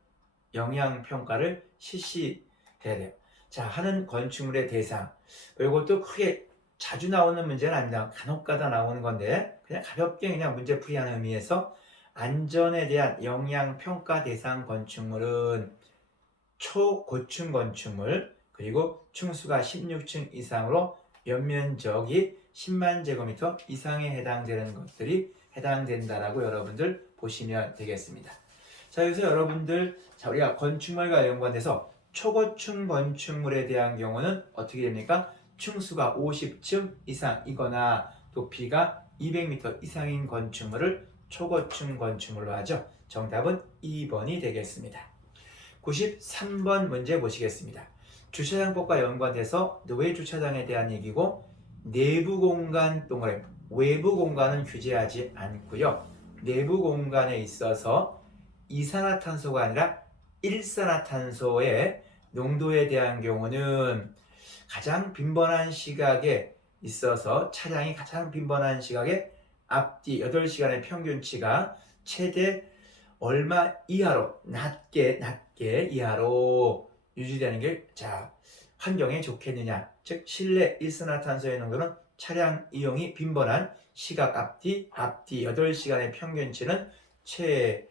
영향 평가를 실시해야 돼요. 자, 하는 건축물의 대상. 이것도 크게 자주 나오는 문제는 아닙니다. 간혹가다 나오는 건데 그냥 가볍게 그냥 문제풀이하는 의미에서 안전에 대한 영향 평가 대상 건축물은 초고층 건축물 그리고 층수가 16층 이상으로 연면적이 10만 제곱미터 이상에 해당되는 것들이 해당된다라고 여러분들 보시면 되겠습니다. 자, 여기서 여러분들 자, 우리가 건축물과 연관돼서 초고층 건축물에 대한 경우는 어떻게 됩니까? 층수가 50층 이상이거나 높이가 200m 이상인 건축물을 초고층 건축물로 하죠. 정답은 2번이 되겠습니다. 93번 문제 보시겠습니다. 주차장법과 연관돼서 노외 주차장에 대한 얘기고 내부 공간 동그라미 외부 공간은 규제하지 않고요. 내부 공간에 있어서 이산화탄소가 아니라 일산화탄소의 농도에 대한 경우는 가장 빈번한 시각에 있어서 차량이 가장 빈번한 시각에 앞뒤 8시간의 평균치가 최대 얼마 이하로 낮게 이하로 유지되는 게 자, 환경에 좋겠느냐. 즉 실내 일산화탄소의 농도는 차량 이용이 빈번한 시각 앞뒤 8시간의 평균치는 최대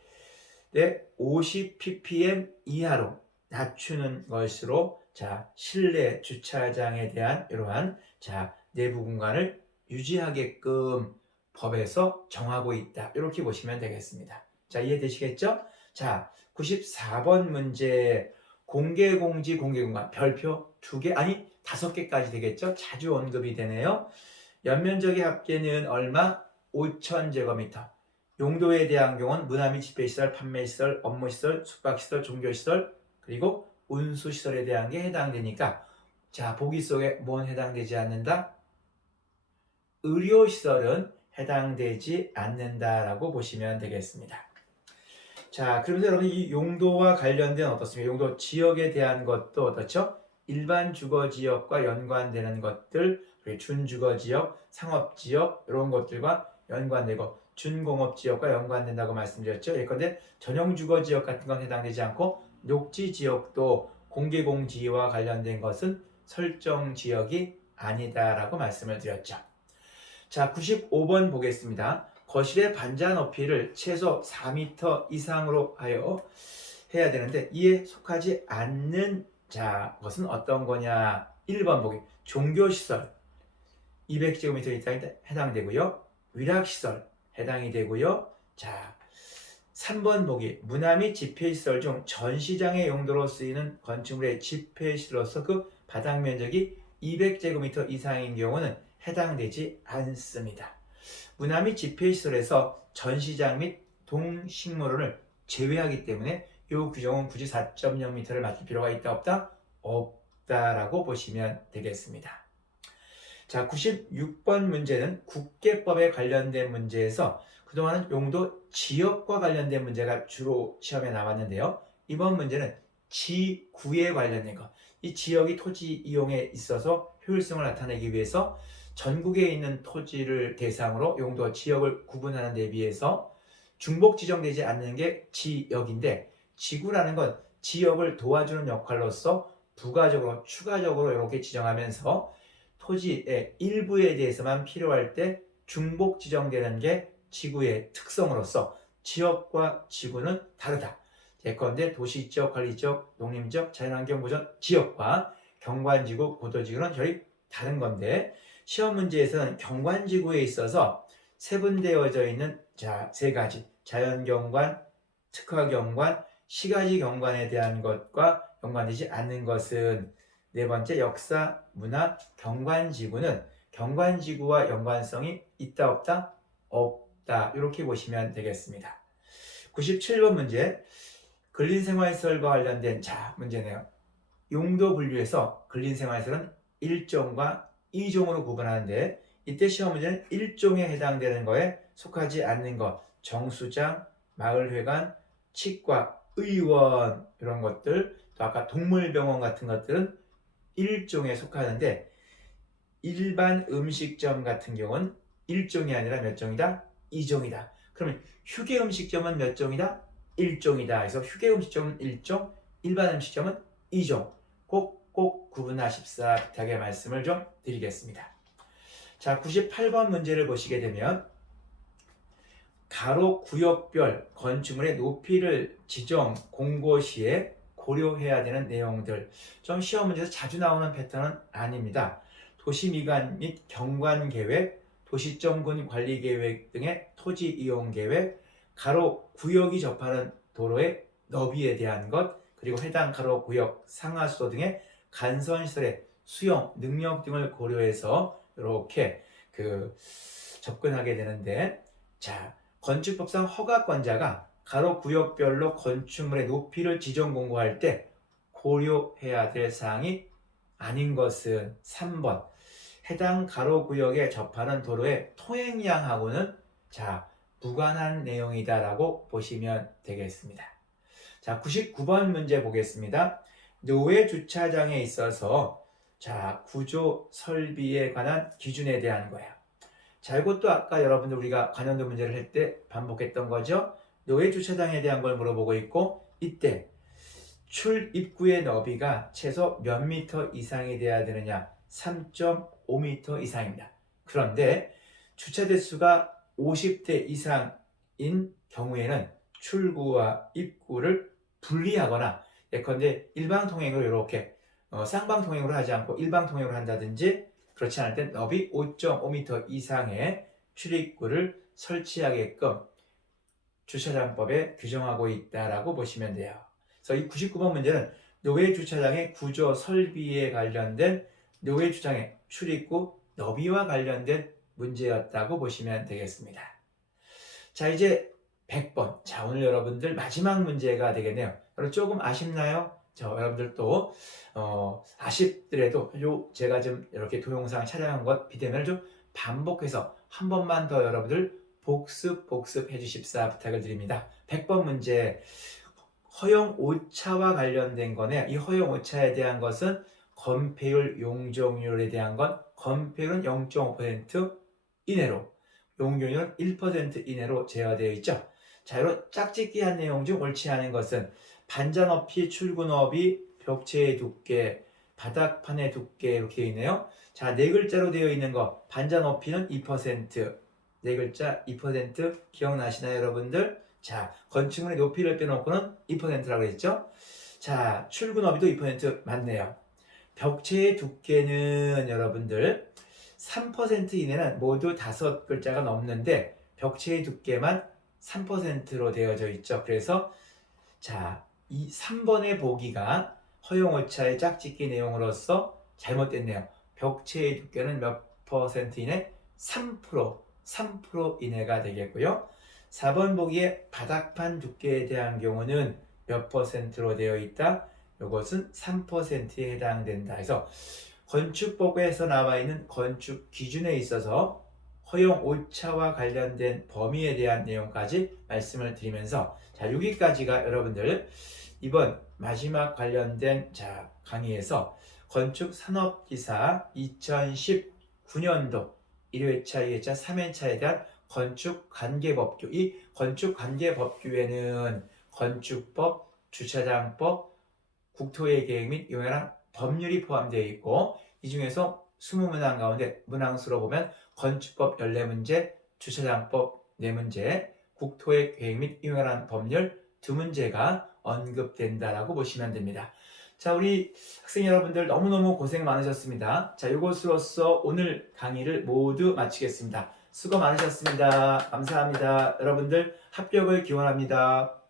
50 ppm 이하로 낮추는 것으로 자, 실내 주차장에 대한 이러한 자, 내부 공간을 유지하게끔 법에서 정하고 있다. 이렇게 보시면 되겠습니다. 자, 이해되시겠죠? 자, 94번 문제 공개공지 공개공간 별표 2개 아니 5개까지 되겠죠? 자주 언급이 되네요. 연면적의 합계는 얼마? 5,000제곱미터. 용도에 대한 경우는 문화 및 집회시설, 판매시설, 업무시설, 숙박시설, 종교시설 그리고 운수시설에 대한 게 해당되니까 자, 보기 속에 뭔 해당되지 않는다? 의료시설은 해당되지 않는다라고 보시면 되겠습니다. 자, 그러면서 여러분 이 용도와 관련된 어떻습니까? 용도 지역에 대한 것도 어떻죠? 일반 주거지역과 연관되는 것들, 준주거지역, 상업지역 이런 것들과 연관되고 준공업지역과 연관된다고 말씀드렸죠. 예컨대 전용주거지역 같은 건 해당되지 않고 녹지지역도 공개공지와 관련된 것은 설정지역이 아니다라고 말씀을 드렸죠. 자, 95번 보겠습니다. 거실의 반자 높이를 최소 4m 이상으로 하여 해야 되는데 이에 속하지 않는 자, 것은 어떤 거냐? 1번 보기 종교시설 200제곱미터 이상에 해당되고요. 위락시설 해당이 되고요. 자, 3번 보기 문화 및 집회시설 중 전시장의 용도로 쓰이는 건축물의 집회시설로서 그 바닥 면적이 200제곱미터 이상인 경우는 해당되지 않습니다. 문화 및 집회시설에서 전시장 및 동식물원을 제외하기 때문에 이 규정은 굳이 4.0m를 맞출 필요가 있다 없다? 없다라고 보시면 되겠습니다. 자, 96번 문제는 국계법에 관련된 문제에서 그동안은 용도 지역과 관련된 문제가 주로 시험에 나왔는데요. 이번 문제는 지구에 관련된 것. 이 지역이 토지 이용에 있어서 효율성을 나타내기 위해서 전국에 있는 토지를 대상으로 용도 지역을 구분하는 데 비해서 중복 지정되지 않는 게 지역인데 지구라는 건 지역을 도와주는 역할로서 부가적으로 추가적으로 이렇게 지정하면서 토지의 일부에 대해서만 필요할 때 중복 지정되는 게 지구의 특성으로서 지역과 지구는 다르다. 예컨대 도시적, 관리적, 농림적, 자연환경보전 지역과 경관지구, 고도지구는 결이 다른 건데 시험 문제에서는 경관지구에 있어서 세분되어져 있는 세 가지 자연경관, 특화경관, 시가지 경관에 대한 것과 연관되지 않는 것은 네 번째 역사, 문화, 경관지구는 경관지구와 연관성이 있다 없다? 없다. 이렇게 보시면 되겠습니다. 97번 문제 근린생활시설과 관련된 문제네요. 용도 분류에서 근린생활시설은 1종과 2종으로 구분하는데 이때 시험 문제는 1종에 해당되는 거에 속하지 않는 것 정수장, 마을회관, 치과, 의원 이런 것들 또 아까 동물병원 같은 것들은 1종에 속하는데 일반 음식점 같은 경우는 1종이 아니라 몇 종이다? 2종이다. 그러면 휴게 음식점은 몇 종이다? 1종이다. 그래서 휴게 음식점은 1종, 일반 음식점은 2종. 꼭 구분하십사 부탁의 말씀을 좀 드리겠습니다. 자, 98번 문제를 보시게 되면 가로 구역별 건축물의 높이를 지정 공고 시에 고려해야 되는 내용들 좀 시험 문제에서 자주 나오는 패턴은 아닙니다. 도시미관 및 경관계획, 도시정군 관리계획 등의 토지 이용계획, 가로 구역이 접하는 도로의 너비에 대한 것, 그리고 해당 가로 구역 상하수도 등의 간선시설의 수용, 능력 등을 고려해서 이렇게 접근하게 되는데 건축법상 허가권자가 가로 구역별로 건축물의 높이를 지정 공고할 때 고려해야 될 사항이 아닌 것은 3번 해당 가로 구역에 접하는 도로의 통행량하고는 무관한 내용이다라고 보시면 되겠습니다. 99번 문제 보겠습니다. 노외 주차장에 있어서 구조 설비에 관한 기준에 대한 거야. 이것도 아까 여러분들 우리가 관연도 문제를 할 때 반복했던 거죠. 노외 주차장에 대한 걸 물어보고 있고 이때 출입구의 너비가 최소 몇 미터 이상이 돼야 되느냐? 3.5m 이상입니다. 그런데 주차 대수가 50대 이상인 경우에는 출구와 입구를 분리하거나 예컨대 일방통행으로 이렇게 쌍방통행으로 하지 않고 일방통행으로 한다든지 그렇지 않을 땐 너비 5.5m 이상의 출입구를 설치하게끔 주차장법에 규정하고 있다라고 보시면 돼요. 그래서 이 99번 문제는 노외 주차장의 구조 설비에 관련된 노외 주차장의 출입구 너비와 관련된 문제였다고 보시면 되겠습니다. 이제 100번. 오늘 여러분들 마지막 문제가 되겠네요. 조금 아쉽나요? 여러분들 또 아쉽더라도 제가 좀 이렇게 동영상 촬영한 것 비대면을 좀 반복해서 한 번만 더 여러분들 복습해 주십사 부탁을 드립니다. 100번 문제 허용 오차와 관련된 거네. 이 허용 오차에 대한 것은 건폐율, 용적률에 대한 건 건폐율은 0.5% 이내로 용적률은 1% 이내로 제어되어 있죠. 이런 짝짓기한 내용 중 옳지 않은 것은 반자 높이, 출구 너비, 벽체의 두께, 바닥판의 두께 이렇게 되어 있네요. 네 글자로 되어 있는 거 반자 높이는 2%, 네 글자 2% 기억나시나요 여러분들? 건축물의 높이를 빼놓고는 2%라고 했죠. 출구 너비도 2% 맞네요. 벽체의 두께는 여러분들 3% 이내는 모두 5글자가 넘는데 벽체의 두께만 3%로 되어져 있죠. 그래서 이 3번의 보기가 허용오차의 짝짓기 내용으로서 잘못됐네요. 벽체의 두께는 몇 퍼센트 이내? 3% 이내가 되겠고요. 4번 보기에 바닥판 두께에 대한 경우는 몇 퍼센트로 되어 있다? 이것은 3%에 해당된다. 그래서 건축법에서 나와 있는 건축 기준에 있어서 허용 오차와 관련된 범위에 대한 내용까지 말씀을 드리면서 여기까지가 여러분들 이번 마지막 관련된 강의에서 건축산업기사 2019년도 1회차, 2회차, 3회차에 대한 건축관계법규 이 건축관계법규에는 건축법, 주차장법, 국토의 계획 및 용해랑 법률이 포함되어 있고 이 중에서 20문항 가운데 문항수로 보면 건축법 14문제, 주차장법 4문제, 국토의 계획 및 이용에 법률 2문제가 언급된다라고 보시면 됩니다. 자, 우리 학생 여러분들 너무너무 고생 많으셨습니다. 자, 이것으로써 오늘 강의를 모두 마치겠습니다. 수고 많으셨습니다. 감사합니다. 여러분들 합격을 기원합니다.